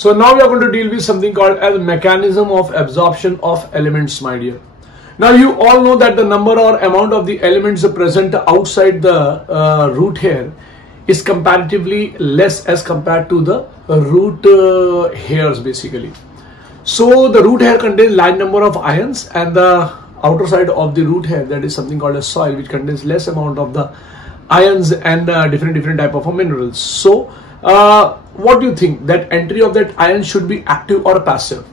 So now we are going to deal with something called as mechanism of absorption of elements, my dear. Now you all know that the number or amount of the elements present outside the root hair is comparatively less as compared to the root hairs basically. So the root hair contains large number of ions, and the outer side of the root hair, that is something called as soil, which contains less amount of the ions and different type of minerals. So what do you think, that entry of that ion should be active or passive?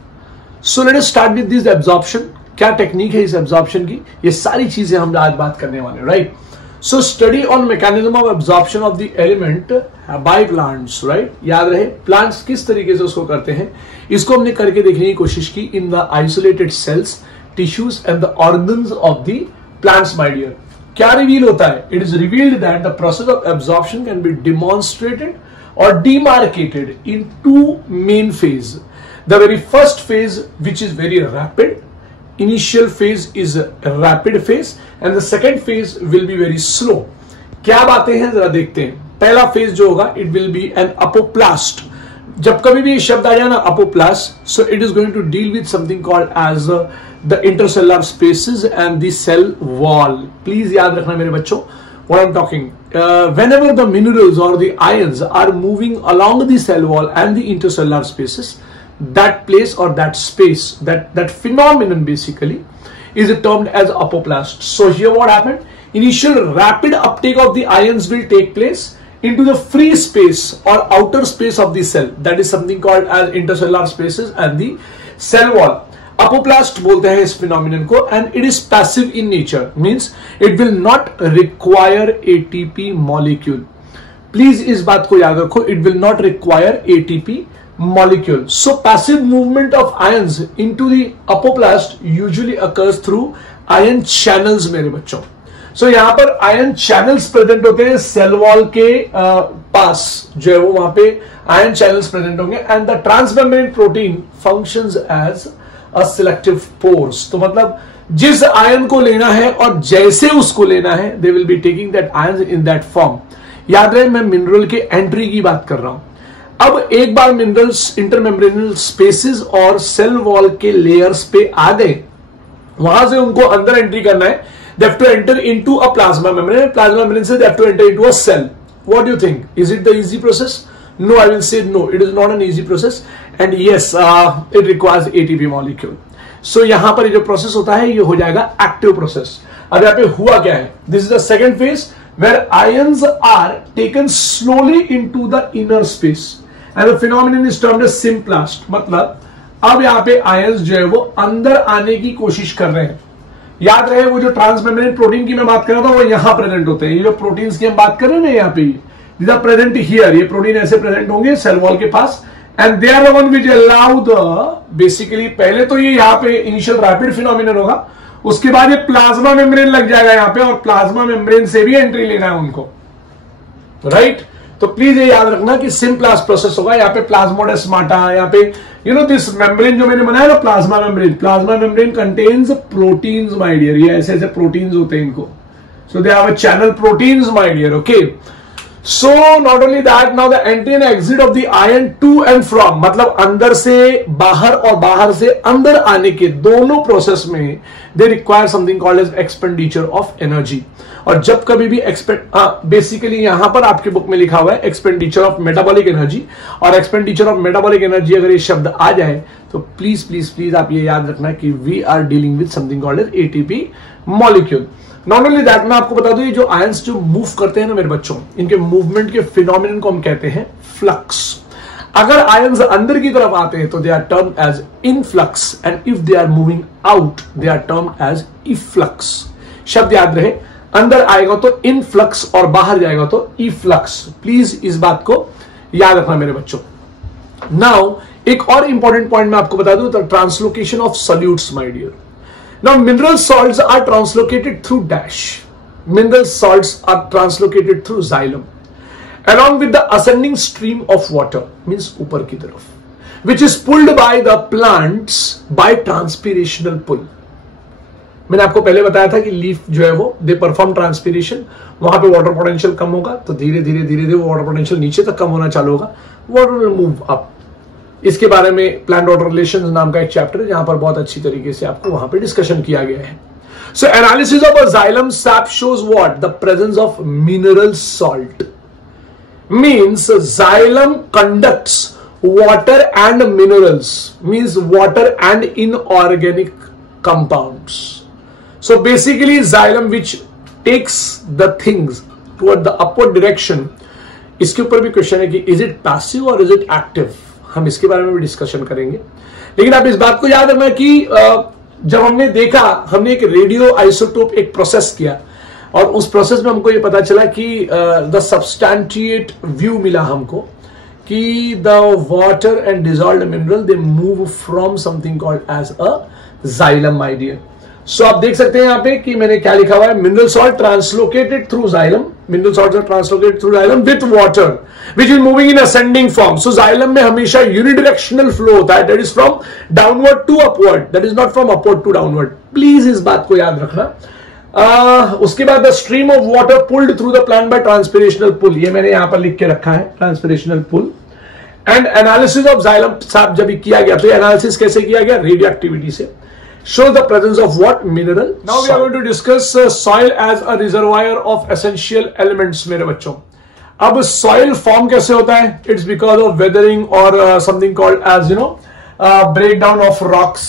So let us start with this absorption. क्या technique है इस absorption की, ये सारी चीजें हम आज बात करने वाले हैं, right? So study on mechanism of absorption of the element by plants, right? याद रहे प्लांट्स किस तरीके से उसको करते हैं, इसको हमने करके देखने की कोशिश की in the isolated cells, tissues and the organs of the plants, my dear. क्या रिवील होता है? It is revealed that the process of absorption can be demonstrated और demarcated in two main phase. The very first phase which is very rapid, initial phase is a rapid phase and the second phase will be very slow. क्या बातें हैं जरा देखते हैं. पहला phase जो होगा it will be an apoplast. जब कभी भी शब्द आ जाए ना apoplast, so it is going to deal with something called as the intercellular spaces and the cell wall. Please याद रखना मेरे बच्चों what I'm talking. Whenever the minerals or the ions are moving along the cell wall and the intercellular spaces, that place or that space, that phenomenon basically is termed as apoplast. So here what happened? Initial rapid uptake of the ions will take place into the free space or outer space of the cell. That is something called as intercellular spaces and the cell wall. Apoplast बोलते हैं इस phenomenon को, and it is passive in nature, means it will not require ATP molecule. Please इस बात को याद रखो, it will not require ATP molecule. So passive movement of ions into the apoplast usually occurs through ion channels मेरे बच्चों. So यहाँ पर ion channels present होते हैं सेल वॉल के पास जो है वो वहां पे ion channels present होंगे, and the transmembrane protein functions as a selective pores. तो मतलब जिस आयन को लेना है और जैसे उसको लेना है, they will be taking that ions in that form. याद रहे मैं मिनरल के एंट्री की बात कर रहा हूं. अब एक बार मिनरल्स इंटरमेम्ब्रेनल स्पेसेस और सेल वॉल के लेयर्स पे आ गए, वहां से उनको अंदर एंट्री करना है. They have to enter into a plasma membrane, plasma membrane से they have to enter into a cell. What do you think, is it the easy process? No, I will say no, it is not an easy process and yes it requires ATP molecule. So यहां पर जो process होता है ये हो जाएगा active process. अब यहाँ पे हुआ क्या है? This is the second phase where ions are taken slowly into the inner space and the phenomenon is termed as symplast. मतलब अब यहाँ पे ions जो है वो अंदर आने की कोशिश कर रहे हैं. याद रहे वो जो ट्रांसमेम्ब्रेन प्रोटीन की मैं बात कर रहा था वो यहाँ प्रेजेंट होते हैं. ये जो प्रोटीन्स की हम बात कर रहे हैं ना यहाँ पे, these are present here. ये प्रोटीन ऐसे प्रेजेंट होंगे सेल वॉल के पास and they are the one which allow the basically पहले तो ये यहाँ पे इनिशियल रैपिड फिनोमिनन होगा, उसके बाद ये प्लाज्मा मेम्ब्रेन लग जाएगा यहाँ पे और प्लाज्मा मेम्ब्रेन से भी एंट्री लेना है उनको, राइट? तो प्लीज ये याद रखना कि सिम्प्लास्ट प्रोसेस होगा. यहाँ पे प्लाज्मोडेस्माटा, यहाँ पे यू नो दिस मेम्ब्रेन जो मैंने बनाया ना plasma membrane contains proteins my dear. ये ऐसे ऐसे प्रोटीन्स होते हैं इनको. So they have a channel proteins my dear. Okay, so not only that, now the entry and exit of the ion to and from, मतलब अंदर से बाहर और बाहर से अंदर आने के दोनों प्रोसेस में they require something called as expenditure of energy. और जब कभी भी बेसिकली यहां पर आपके बुक में लिखा हुआ है एक्सपेंडिचर ऑफ मेटाबॉलिक एनर्जी, और एक्सपेंडिचर ऑफ मेटाबॉलिक एनर्जी अगर ये शब्द आ जाए तो प्लीज प्लीज प्लीज आप ये याद रखना कि we are dealing with something called as ATP molecule. Not only that, मैं आपको बता दूं ये जो आयंस जो मूव करते हैं ना मेरे बच्चों, इनके मूवमेंट के फिनोमिनन को हम कहते हैं फ्लक्स. अगर आयंस अंदर की तरफ आते हैं तो they are termed as influx, and if they are moving out they are termed as efflux. शब्द याद रहे, अंदर आएगा तो इनफ्लक्स और बाहर जाएगा तो इफ्लक्स. प्लीज इस बात को याद रखना मेरे बच्चों. नाउ एक और इंपॉर्टेंट पॉइंट मैं आपको बता दूं, the translocation of solutes my dear. Now mineral salts are translocated through dash. Mineral salts are translocated through xylem along with the ascending stream of water, means ऊपर की तरफ, which is pulled by the plants by transpirational pull. मैंने आपको पहले बताया था कि leaf जो है वो दे परफॉर्म ट्रांसपीरेशन, वहां पे वाटर पोटेंशियल कम होगा तो धीरे धीरे धीरे धीरे वाटर पोटेंशियल नीचे तक कम होना चालू होगा, वाटर विल मूव अप. इसके बारे में प्लांट वाटर रिलेशंस नाम का एक चैप्टर है जहां पर बहुत अच्छी तरीके से आपको वहां पे डिस्कशन किया गया है. So analysis of a xylem sap shows what? The presence of mineral salt. Means xylem conducts water and minerals. Means water and inorganic compounds. So basically xylem which takes the things toward the upward direction. इसके ऊपर भी question है कि is it passive or is it active? हम इसके बारे में भी डिस्कशन करेंगे. लेकिन आप इस बात को याद रखना कि जब हमने देखा, हमने एक रेडियो आइसोटोप एक प्रोसेस किया और उस प्रोसेस में हमको ये पता चला कि द सब्सटैंटिएट व्यू मिला हमको कि the water and dissolved mineral they move from something called as a xylem, my dear. So आप देख सकते हैं यहाँ पे कि मैंने क्या लिखा हुआ है, mineral salt translocated through xylem. Mineral salt are translocated through xylem with water which is moving in ascending form. So xylem में हमेशा unidirectional flow होता है, that is from downward to upward, that is not from upward to downward. Please इस बात को याद रखना. उसके बाद the stream of water pulled through the plant by transpirational pull, ये मैंने यहां पर लिख के रखा है, transpirational pull. And analysis of xylem साहब जब किया गया तो एनालिसिस कैसे किया गया, रेडियोएक्टिविटी से. Shows the presence of what? Mineral. Now we are going to discuss soil as a reservoir of essential elements मेरे बच्चों. अब सॉइल फॉर्म कैसे होता है? इट्स बिकॉज ऑफ वेदरिंग और something called as break down of rocks.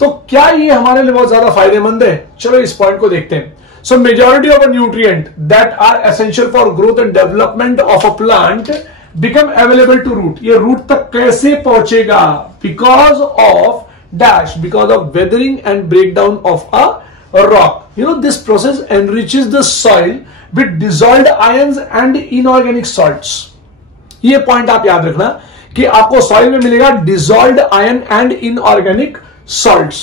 तो क्या ये हमारे लिए बहुत ज्यादा फायदेमंद है? चलो इस पॉइंट को देखते हैं. So majority of a nutrient that are essential for growth and development of a plant become available to root. ये रूट तक कैसे पहुंचेगा? Because of dash, because of weathering and break down of a rock. This process enriches the soil with dissolved ions and inorganic salts. ये point आप याद रखना कि आपको सॉइल में मिलेगा dissolved ion and inorganic salts.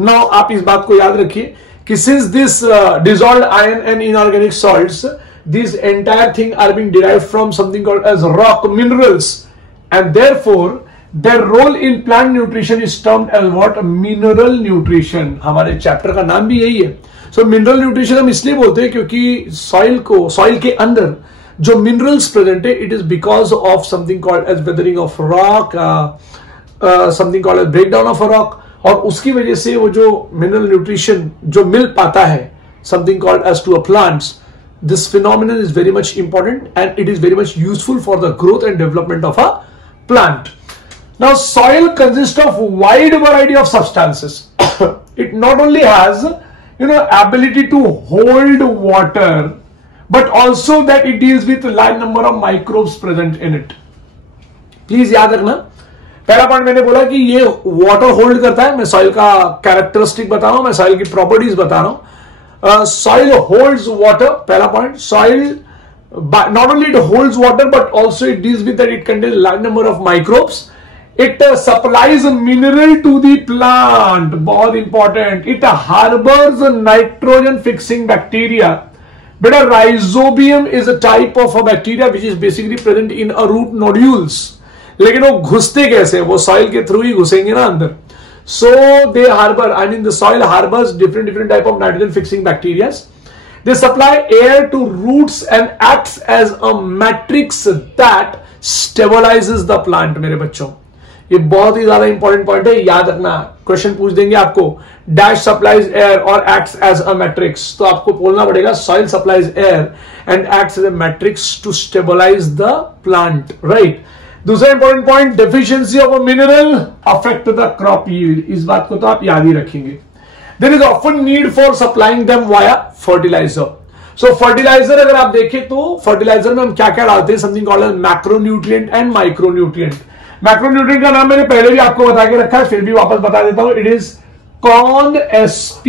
Now आप इस बात को याद रखिए कि since this dissolved ion and inorganic salts, this entire thing are being derived from something called as rock minerals, and therefore their role in plant nutrition is termed as what? Mineral nutrition. हमारे chapter का नाम भी यही है. So mineral nutrition हम इसलिए बोलते हैं क्योंकि सॉइल के अंदर जो मिनरल्स प्रेजेंट है, it is because of something called as weathering of rock, something called as break down of a rock, और उसकी वजह से वो जो मिनरल न्यूट्रिशन जो मिल पाता है, something called as to a plants, this phenomenon is very much important and it is very much useful for the growth and development of a plant. Now soil consists of wide variety of substances. It not only has ability to hold water, but also that it deals with large number of microbes present in it. Please याद रखना. पहला point मैंने बोला कि ये water hold करता है. मैं सॉइल का कैरेक्टरिस्टिक बता रहा हूं, मैं सॉइल की प्रॉपर्टीज बता रहा हूं. सॉइल होल्ड्स वाटर, पहला point. Soil not only it holds water but also it deals with that it contains large number of microbes. It supplies mineral to the plant, बहुत important. It harbors nitrogen fixing bacteria. But a rhizobium is a type of a bacteria which is basically present in a root nodules. लेकिन वो घुसते कैसे? वो soil के through ही घुसेंगे ना अंदर. So they harbor, the soil harbors different type of nitrogen fixing bacteria. They supply air to roots and acts as a matrix that stabilizes the plant. मेरे बच्चों, ये बहुत ही ज्यादा इंपॉर्टेंट पॉइंट है, याद रखना. क्वेश्चन पूछ देंगे आपको, डैश सप्लाइज एयर और एक्ट्स एज अ मैट्रिक्स, तो आपको बोलना पड़ेगा soil supplies air and acts as a matrix to stabilise the plant, right. दूसरा important point, deficiency of a mineral affect the crop yield. इस बात को तो आप याद ही रखेंगे. There is often need for supplying them via fertiliser. So fertiliser अगर आप देखें तो फर्टिलाइजर में हम क्या क्या डालते हैं, something called as macronutrient and micronutrient. Macronutrient का नाम मैंने पहले भी आपको बता के रखा है, फिर भी वापस बता देता हूं. It is corn SP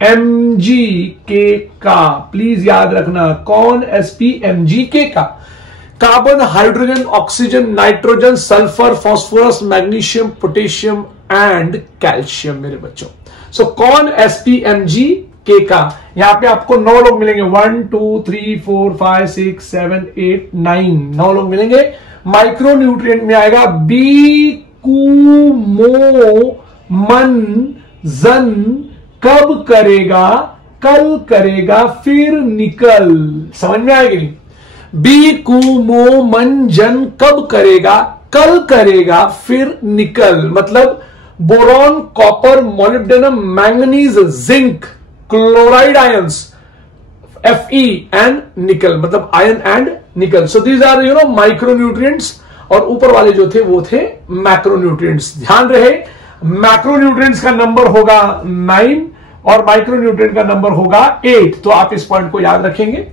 MgK का. प्लीज याद रखना, कॉर्न SP MgK का. Carbon, hydrogen, oxygen, nitrogen, sulphur, phosphorus, magnesium, potassium and calcium मेरे बच्चों. सो कॉर्न SP MgK का. यहां पे आपको 9 लोग मिलेंगे. 1 2 3 4 5 6 7 8 9 9 लोग मिलेंगे. माइक्रो न्यूट्रिएंट में आएगा बी, कू, मो, मन, जन. कब करेगा? कल करेगा, फिर निकल. समझ में आएगी नहीं? बी, कू, मो, मन, जन कब करेगा? कल करेगा, फिर निकल, मतलब boron, copper, molybdenum, manganese, zinc, chloride ions, Fe and निकल, मतलब आयरन एंड निकल. सो दीज आर माइक्रोन्यूट्रिएंट्स, और ऊपर वाले जो थे वो थे मैक्रोन्यूट्रिएंट्स. ध्यान रहे, मैक्रोन्यूट्रिएंट्स का नंबर होगा 9 और माइक्रोन्यूट्रिएंट का नंबर होगा 8. तो आप इस पॉइंट को याद रखेंगे.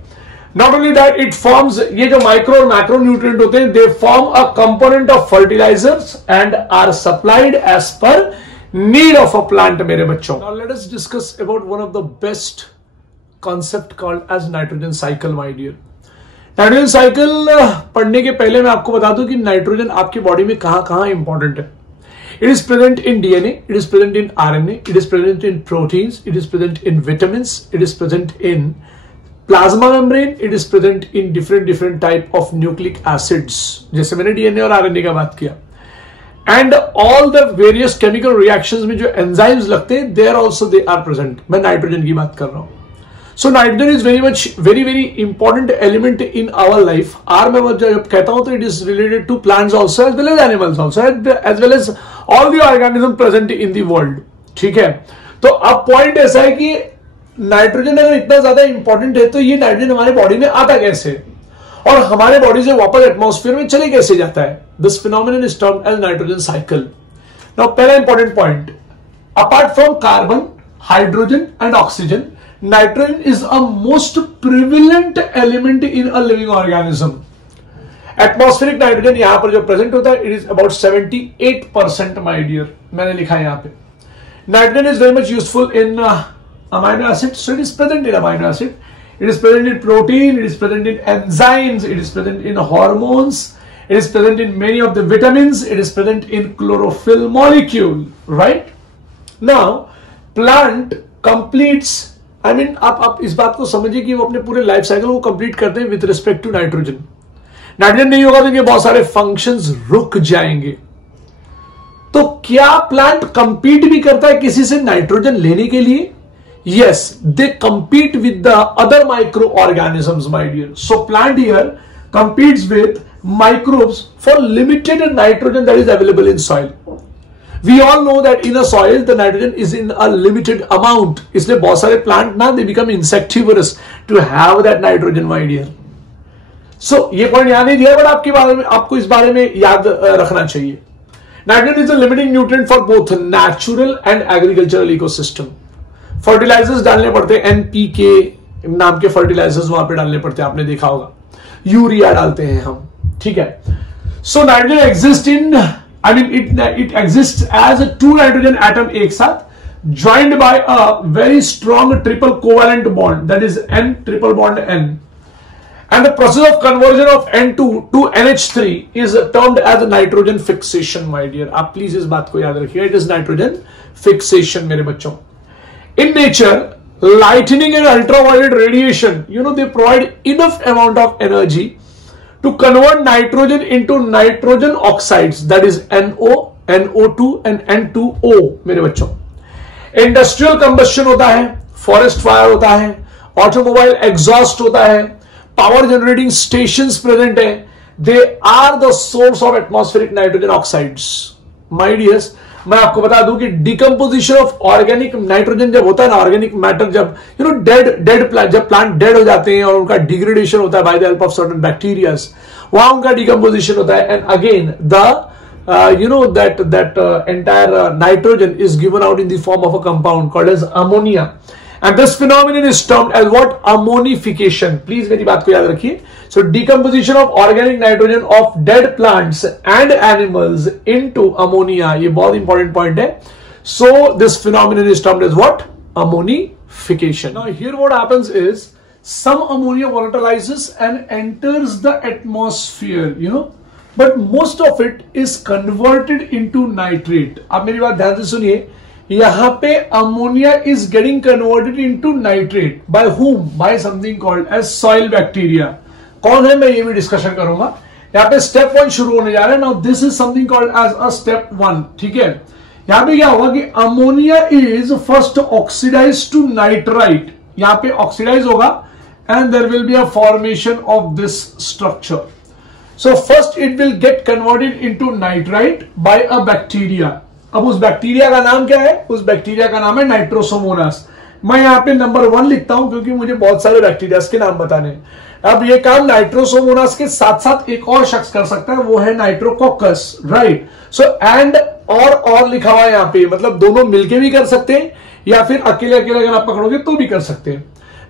Not only that, it forms, ये जो माइक्रो और मैक्रोन्यूट्रिएंट होते हैं, they form a component of fertilisers and are supplied as per need of a plant. मेरे बच्चों, now let us discuss about one of the best concept called as nitrogen cycle. My dear, nitrogen cycle पढ़ने के पहले मैं आपको बता दूं कि नाइट्रोजन आपकी बॉडी में कहां इंपॉर्टेंट है. It is present in DNA, it is present in RNA, it is present in proteins, it is present in vitamins, it is present in plasma membrane, it is present in different type of nucleic acids, जैसे मैंने DNA और RNA का बात किया. And all the various chemical reactions में जो enzymes लगते हैं, they are present. मैं नाइट्रोजन की बात कर रहा हूं. So nitrogen is very important element in our life. और मैं जब कहता हूं तो it is related to plants also as well as animals also as well as all the organisms present in the world. ठीक है, तो अब पॉइंट ऐसा है कि नाइट्रोजन अगर इतना ज्यादा इंपॉर्टेंट है तो ये नाइट्रोजन हमारे बॉडी में आता कैसे और हमारे बॉडी से वापस एटमॉस्फेयर में चले कैसे जाता है. This phenomenon is termed as nitrogen cycle. Now पहला important point, apart from carbon, hydrogen and oxygen, nitrogen is a most prevalent element in a living organism. Atmospheric nitrogen यहां पर जो प्रेजेंट होता है, it is about 78%, my dear. मैंने लिखा है यहां पे. Nitrogen is very much useful in amino acids, so it is present in amino acid. It is present in protein, it is present in enzymes, it is present in hormones, it is present in many of the vitamins, it is present in chlorophyll molecule, right? Now, plant completes, आप इस बात को समझिए कि वो अपने पूरे life cycle को कंप्लीट करते हैं with respect to nitrogen. Nitrogen नहीं होगा तो इनके बहुत सारे फंक्शंस रुक जाएंगे. तो क्या प्लांट कंपीट भी करता है किसी से नाइट्रोजन लेने के लिए? Yes, they compete with the other micro organisms, my dear. So plant here competes with microbes for limited nitrogen that is available in soil. We all know that in a soil the nitrogen is in a limited amount. इसलिए बहुत सारे plant ना they become insectivorous to have that nitrogen, my dear. So ये point यहाँ नहीं दिया, but आपको इस बारे में याद रखना चाहिए. Nitrogen is a limiting nutrient for both natural and agricultural ecosystem. Fertilizers डालने पड़ते हैं, NPK नाम के fertilizers वहां पे डालने पड़ते हैं, आपने देखा होगा. यूरिया डालते हैं हम, ठीक है. So nitrogen exists in, it exists as a 2 nitrogen atom एक साथ joined by a very strong triple covalent bond, that is N triple bond N, and the process of conversion of N2 to NH3 is termed as nitrogen fixation, my dear. आप please इस बात को याद रखिए, it is nitrogen fixation मेरे बच्चों. In nature, lightning and ultraviolet radiation, they provide enough amount of energy to convert nitrogen into nitrogen oxides, that is NO, NO2 and N2O मेरे बच्चों. इंडस्ट्रियल कंबस्शन होता है, फॉरेस्ट फायर होता है, automobile exhaust होता है, पावर जनरेटिंग स्टेशंस प्रेजेंट है. They are the source of atmospheric nitrogen oxides. My dears, मैं आपको बता दूं कि डिकम्पोजिशन ऑफ ऑर्गेनिक नाइट्रोजन जब होता है ना, ऑर्गेनिक मैटर जब डेड प्लांट, जब प्लांट डेड हो जाते हैं और उनका डिग्रेडेशन होता है bye the help of certain bacterias, वहां उनका डिकम्पोजिशन होता है. And again that entire nitrogen is given out in the form of a compound called as ammonia, and this phenomenon is termed as what? Ammonification. Please मेरी बात को याद रखिए. So decomposition of organic nitrogen of dead plants and animals into ammonia, ये बहुत important point है. So this phenomenon is termed as what? Ammonification. Now here what happens is some ammonia volatilizes and enters the atmosphere, but most of it is converted into nitrate. आप मेरी बात ध्यान से सुनिए, यहां पे ammonia is getting converted into nitrate by whom? By something called as soil bacteria. कौन है मैं ये भी डिस्कशन करूंगा. यहाँ पे स्टेप 1 शुरू होने जा रहा है. Now this is something called as a step 1. ठीक है, यहां पे क्या होगा कि ammonia is first oxidise to nitrite. यहां पे ऑक्सीडाइज होगा and there will be a formation of this structure. So first it will get converted into nitrite by a bacteria. अब उस बैक्टीरिया का नाम क्या है? उस बैक्टीरिया का नाम है नाइट्रोसोमोनास. मैं यहाँ पे नंबर 1 लिखता हूं क्योंकि मुझे बहुत सारे बैक्टीरिया के नाम बताने हैं. अब ये काम नाइट्रोसोमोनास के साथ साथ एक और शख्स कर सकता है, वो है नाइट्रोकोकस, राइट. सो एंड और लिखा हुआ है यहाँ पे, मतलब दोनों मिलके भी कर सकते हैं या फिर अकेले अकेले अगर आप पकड़ोगे तो भी कर सकते हैं.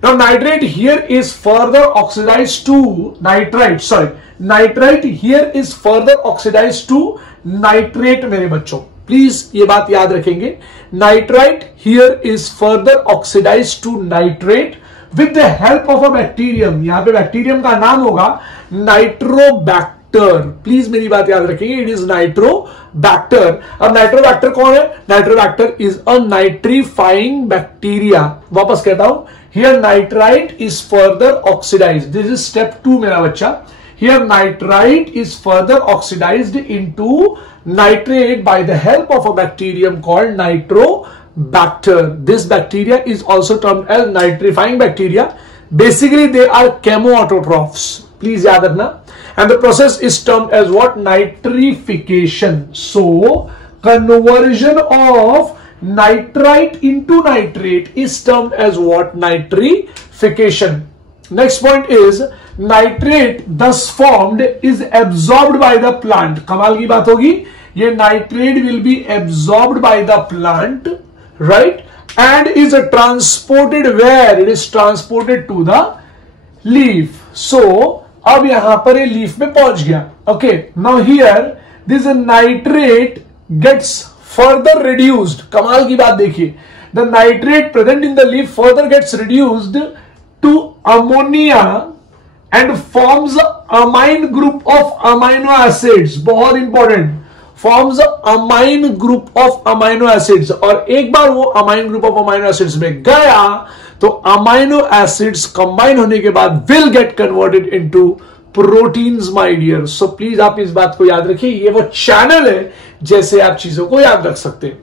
Now nitrate here is further oxidized to nitrite. Sorry, nitrite here is further oxidized to nitrate. मेरे बच्चों प्लीज ये बात याद रखेंगे. Nitrite here is further oxidized to nitrate with the help of a bacterium. यहां पे बैक्टीरियम का नाम होगा नाइट्रोबैक्टर. प्लीज मेरी बात याद रखेंगे, इट इज नाइट्रोबैक्टर. अब नाइट्रोबैक्टर कौन है? Nitrobacter is a nitrifying bacteria. वापस कहता हूं, here nitrite is further oxidized. This is step 2 मेरा बच्चा. Here nitrite is further oxidized into nitrate by the help of a bacterium called Nitrobacter. This bacteria is also termed as nitrifying bacteria. Basically they are chemoautotrophs. Please याद रखना. And the process is termed as what? Nitrification. So conversion of nitrite into nitrate is termed as what? Nitrification. Next point is nitrate thus formed is absorbed by the plant. कमाल की बात होगी, ये nitrate will be absorbed by the plant, right, and is transported where? It is transported to the leaf. So अब यहां पर ये leaf में पहुंच गया. Okay, now here this nitrate gets further reduced. कमाल की बात देखिए, the nitrate present in the leaf further gets reduced to ammonia and forms amine group of amino acids. बहुत important, forms amine group of amino acids. और एक बार वो amine group of amino acids में गया तो amino acids combine होने के बाद will get converted into proteins my dear. So please आप इस बात को याद रखिए, ये वो चैनल है जैसे आप चीजों को याद रख सकते हैं.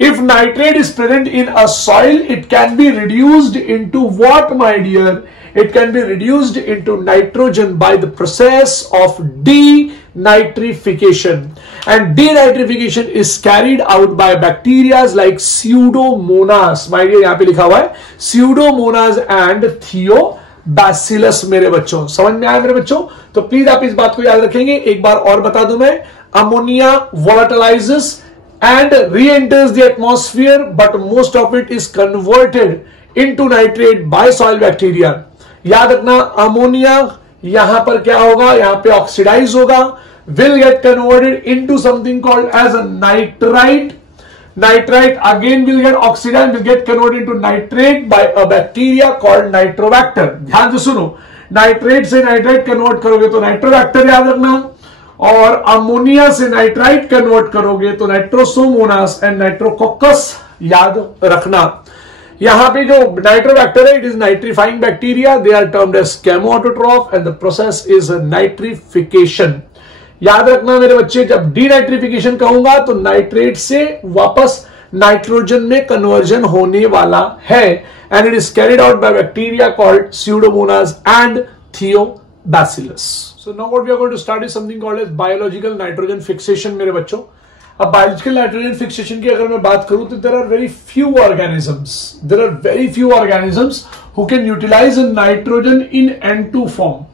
If nitrate is present in a soil it can be reduced into what my dear? It can be reduced into nitrogen by the process of denitrification. And denitrification is carried out by bacterias like pseudomonas. My dear यहां पे लिखा हुआ है Pseudomonas and थियोबैसिलस. मेरे बच्चों समझ में आया मेरे बच्चों? तो प्लीज आप इस बात को याद रखेंगे. एक बार और बता दूं मैं, ammonia volatilizes and re-enters the atmosphere, but most of it is converted into nitrate by soil bacteria. याद रखना, अमोनिया यहां पर क्या होगा? यहां पे ऑक्सीडाइज होगा, will get converted into something called as a nitrite. Nitrite again will get oxidized, will get converted into nitrate by a bacteria called Nitrobacter. ध्यान से सुनो, नाइट्रेट से नाइट्राइट कन्वर्ट करोगे तो नाइट्रोबैक्टर याद रखना, और अमोनिया से नाइट्राइट कन्वर्ट करोगे तो नाइट्रोसोमोनास एंड नाइट्रोकोकस याद रखना. यहां पे जो नाइट्रोबैक्टर है, it is nitrifying bacteria. They are termed as chemoautotroph and the process is nitrification. याद रखना मेरे बच्चे, जब डीनाइट्रिफिकेशन कहूंगा तो नाइट्रेट से वापस नाइट्रोजन में कन्वर्जन होने वाला है, and it is carried out by bacteria called pseudomonas and thiobacillus. So now what we are going to start is something called as biological nitrogen fixation. मेरे बच्चों, अब बायोलॉजिकल नाइट्रोजन फिक्सेशन की अगर मैं बात करूं तो there are very few organisms who can utilise nitrogen in N2 form.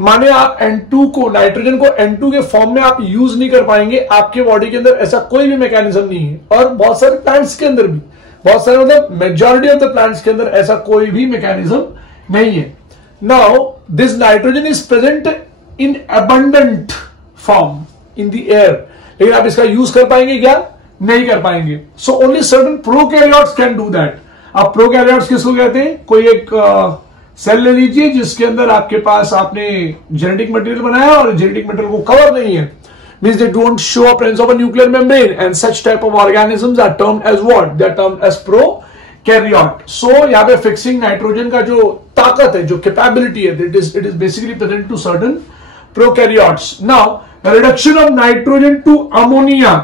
माने आप N2 को, नाइट्रोजन को N2 के फॉर्म में आप यूज नहीं कर पाएंगे. आपके बॉडी के अंदर ऐसा कोई भी मैकेनिज्म नहीं है, और बहुत सारे प्लांट्स के अंदर भी, बहुत सारे मतलब मेजॉरिटी ऑफ द प्लांट्स के अंदर ऐसा कोई भी मैकेनिज्म नहीं है. Now this nitrogen is present in abundant form in the air, लेकिन आप इसका यूज कर पाएंगे क्या? नहीं कर पाएंगे. So only certain prokaryotes can do that. अब प्रोकैरियोट्स किसको कहते हैं? कोई एक सेल ले लीजिए जिसके अंदर आपके पास आपने जेनेटिक मटेरियल बनाया और जेनेटिक मटेरियल को कवर नहीं है, means they don't show a presence of a nuclear membrane, and such type of organisms are termed as what? They are termed as prokaryote. So यहाँ पे fixing nitrogen का जो ताकत है, जो capability है, it is basically present to certain prokaryotes. Now the reduction of nitrogen to ammonia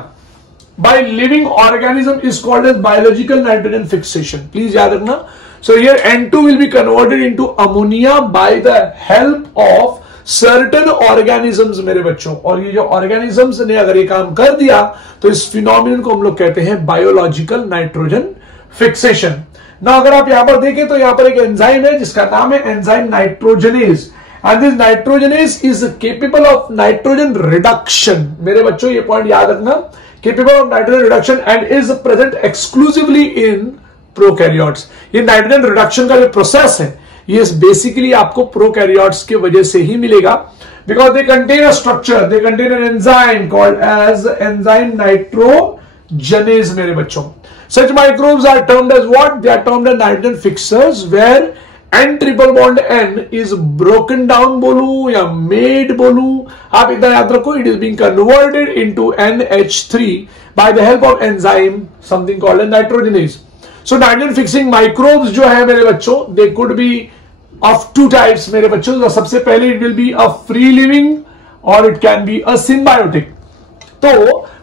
by living organism is called as biological nitrogen fixation. Please याद रखना. So here N2 will be converted into ammonia by the help of certain organisms मेरे बच्चों, और ये जो organisms ने अगर ये काम कर दिया तो इस फिनोमिनन को हम लोग कहते हैं बायोलॉजिकल नाइट्रोजन फिक्सेशन। ना अगर आप यहां पर देखें तो यहां पर एक एंजाइम है जिसका नाम है enzyme nitrogenase, and this nitrogenase is capable of nitrogen reduction. मेरे बच्चों ये पॉइंट याद रखना, capable of nitrogen reduction and is present exclusively in prokaryotes. ये नाइट्रोजन रिडक्शन का जो प्रोसेस है ये बेसिकली आपको प्रोकैरियोट्स की वजह से ही मिलेगा, because they contain a structure, they contain an enzyme called as enzyme nitrogenase मेरे बच्चों। Such microbes are termed as what? They are termed as nitrogen fixers, where N triple bond N is broken down बोलू या made बोलू, आप इतना याद रखो, it is being converted into NH3 by the help of enzyme something called as nitrogenase. So nitrogen fixing microbes जो है मेरे बच्चों, they could be of two types मेरे बच्चों। तो सबसे पहले it will be a free living or it can be a symbiotic। तो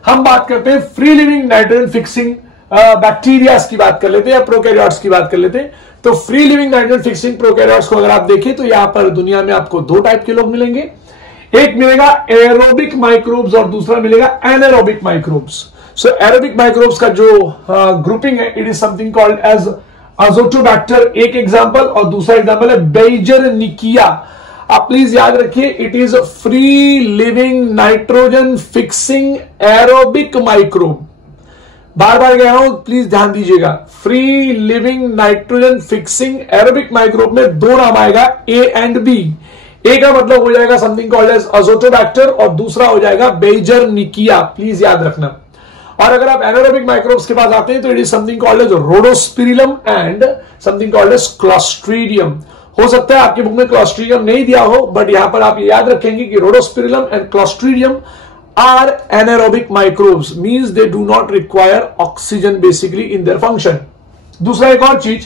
हम बात करते हैं free living nitrogen fixing bacterias की बात कर लेते हैं या प्रोकैरियोट्स की बात कर लेते हैं। तो free living nitrogen fixing prokaryotes को अगर आप देखें तो यहां पर दुनिया में आपको दो टाइप के लोग मिलेंगे, एक मिलेगा एरोबिक माइक्रोब्स और दूसरा मिलेगा anaerobic microbes. So aerobic microbes का जो ग्रुपिंग है it is something called as azotobacter, एक एग्जांपल, और दूसरा एग्जांपल है बेइजरनिकिया। आप प्लीज याद रखिए, it is free living nitrogen fixing aerobic microbe. बार बार गया हूं, प्लीज ध्यान दीजिएगा। Free living nitrogen fixing aerobic microbe में दो नाम आएगा, ए एंड बी। ए का मतलब हो जाएगा समथिंग कॉल्ड एज अजोटोबैक्टर और दूसरा हो जाएगा बेइजरनिकिया, प्लीज याद रखना। और अगर आप एनारोबिक माइक्रोब्स के पास आते हैं तो it is something called as rhodospirillum and something called as clostridium. हो सकता है आपकी बुक में क्लॉस्ट्रीडियम नहीं दिया हो, बट यहां पर आप याद रखेंगे कि rhodospirillum and clostridium are anaerobic microbes, means they do not require oxygen basically in their function। दूसरा एक और चीज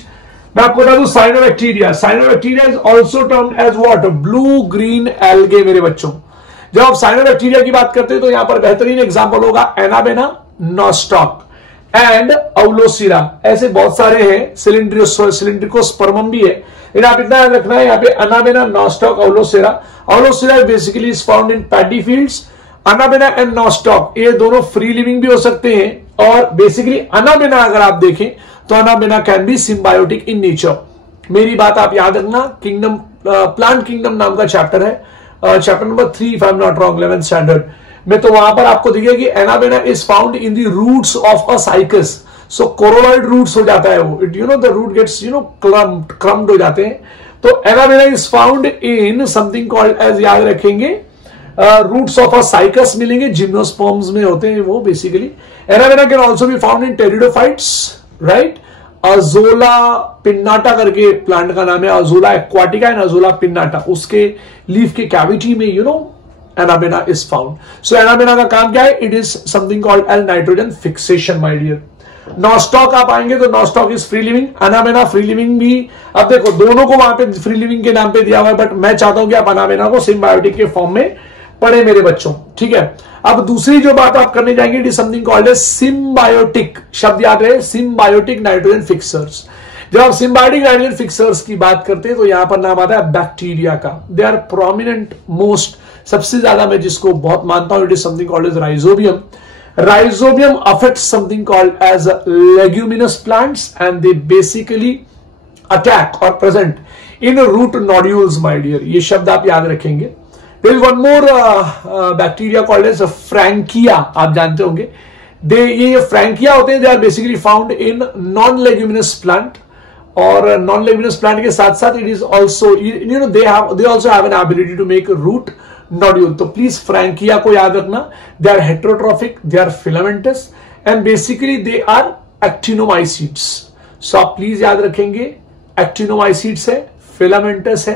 मैं आपको बता दूं, cyanobacteria. Cyanobacteria is also termed as what? Blue green algae मेरे बच्चों। जब आप साइनोबैक्टीरिया की बात करते हैं तो यहां पर बेहतरीन एग्जांपल होगा एनाबेना, नॉस्टॉक एंड औलोसिरा। ऐसे बहुत सारे हैं, सिलिंड्रिकोस्पर्मम भी है, लेकिन आप इतना याद रखना है यहाँ पे anabaena, nostoc, aulosira. Aulosira basically is found in paddy fields. Anabaena and nostoc ये दोनों फ्री लिविंग भी हो सकते हैं, और बेसिकली अनाबेना अगर आप देखें तो anabaena can be symbiotic in nature. मेरी बात आप याद रखना, किंगडम प्लांट किंगडम नाम का चैप्टर है, chapter number 3 if I am not wrong, 11th standard में। तो वहां पर आपको दिखेगा कि anabaena is found in the roots of a cycas. So coralloid roots हो जाता है वो, it the root gets crammed हो जाते हैं। तो anabaena is found in something called as, याद रखेंगे, रूट्स ऑफ अ साइकस मिलेंगे, जिम्नोस्पर्म्स में होते हैं वो basically. Anabaena can also be found in pteridophytes, right. Azolla pinnata करके प्लांट का नाम है, azolla aquatica and azolla pinnata, उसके लीफ के कैविटी में anabaena is found. So anabaena का काम क्या है? It is something called as nitrogen fixation my dear. Nostoc आप आएंगे तो nostoc is free living, anabaena free living भी। अब देखो दोनों को वहां पे फ्री लिविंग के नाम पे दिया हुआ है, बट मैं चाहता हूं कि आप अनाबेना को सिम्बायोटिक के फॉर्म में पढ़े मेरे बच्चों, ठीक है। अब दूसरी जो बात आप करने जाएंगे, it is something called as symbiotic. शब्द याद रहे, सिम्बायोटिक नाइट्रोजन फिक्सर्स। जब आप सिम्बायोटिक नाइट्रोजन फिक्सर्स की बात करते हैं तो यहां पर नाम आता है बैक्टीरिया का। दे आर प्रोमिनेंट मोस्ट, सबसे ज्यादा मैं जिसको बहुत मानता हूं, it is something called as rhizobium. Rhizobium affects something called as leguminous plants and they basically attack or present in root nodules my dear। ये शब्द आप याद रखेंगे। There is one more bacteria called as Frankia, आप जानते होंगे। ये Frankia होते हैं, they are basically found in non-leguminous plant, और non-leguminous plant के साथ साथ it is also they also have an ability to make root nodule. तो प्लीज फ्रैंकिया को याद रखना, they are heterotrophic, they are filamentous and basically they are actinomycetes. So आप please याद रखेंगे, एक्टिनोमाइसीड्स है, फिलामेंटस है,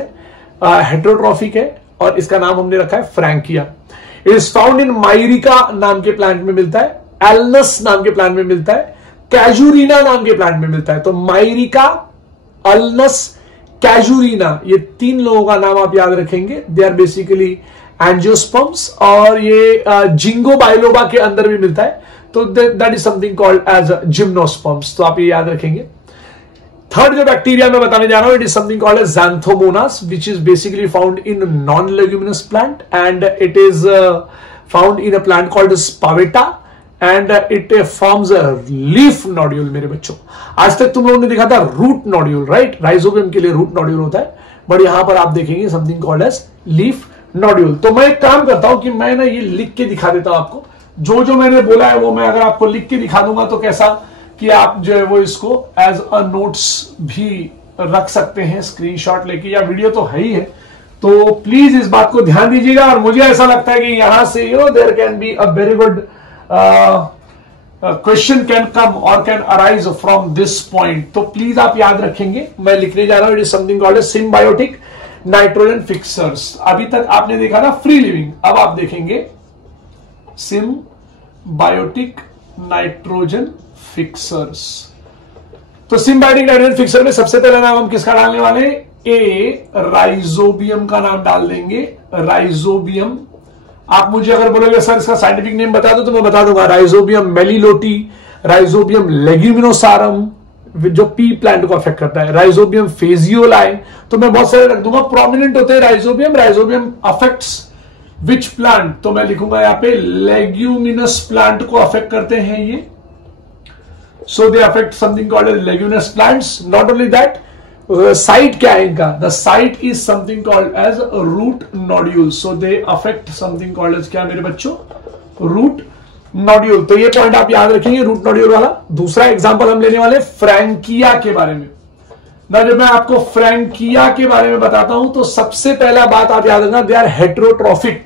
हेट्रोट्रॉफिक है, और इसका नाम हमने रखा है frankia. It is found in myrica नाम के प्लांट में मिलता है, एल्नस नाम के प्लांट में मिलता है, कैजुरीना नाम के प्लांट में मिलता है। तो माइरिका, अल्नस, कैजुरीना, ये तीन लोगों का नाम आप याद रखेंगे। दे आर बेसिकली एंजियोस्पर्म्स, और ये जिंगो बाइलोबा के अंदर भी मिलता है, तो that is something called as gymnosperms. तो आप ये याद रखेंगे। थर्ड जो बैक्टीरिया मैं बताने जा रहा हूं, it is something called as xanthomonas, which is basically found in non-leguminous plant and it is found in a plant called as pavetta and it forms a leaf nodule। मेरे बच्चों, आज तक तुम लोगों ने देखा था रूट नोड्यूल, राइट? राइजोबियम के लिए रूट नोड्यूल होता है, बट यहां पर आप देखेंगे something called as leaf nodule. तो मैं एक काम करता हूं कि मैं ना ये लिख के दिखा देता हूं आपको, जो जो मैंने बोला है वो मैं अगर आपको लिख के दिखा दूंगा तो कैसा कि आप जो है वो इसको एज अ नोट्स भी रख सकते हैं, स्क्रीनशॉट लेके, या वीडियो तो है ही है। तो प्लीज इस बात को ध्यान दीजिएगा। और मुझे ऐसा लगता है कि यहां से there can be a very good question can come और can arise from this point. तो प्लीज आप याद रखेंगे, मैं लिखने जा रहा हूं, it is something called symbiotic nitrogen fixers. अभी तक आपने देखा ना फ्री लिविंग, अब आप देखेंगे सिम्बायोटिक नाइट्रोजन फिक्सर्स। तो सिम्बायोटिक नाइट्रोजन फिक्सर में सबसे पहला नाम हम किसका डालने वाले हैं? ए राइजोबियम का नाम डाल देंगे, राइजोबियम। आप मुझे अगर बोलोगे सर इसका साइंटिफिक नेम बता दो, तो मैं बता दूंगा राइजोबियम मेलिलोटी, राइजोबियम लेग्यूमिनोसारम जो पी प्लांट को अफेक्ट करता है, राइजोबियम फेजियोलाई, तो मैं बहुत सारे रख दूंगा, प्रोमिनेंट होते हैं rhizobium. Rhizobium affects which plant, तो मैं लिखूंगा यहां पे लेग्यूमिनस प्लांट को अफेक्ट करते हैं ये। So they affect something called as leguminous plants. Not only that, site क्या है इनका? The site is something called as root nodules. So they affect something called as क्या मेरे बच्चों? Root nodule. तो ये पॉइंट आप याद रखेंगे, रूट नोड्यूल वाला। दूसरा एग्जांपल हम लेने वाले फ्रैंकिया के बारे में। ना जब मैं आपको फ्रैंकिया के बारे में बताता हूं तो सबसे पहला बात आप याद रखना, they are heterotrophic.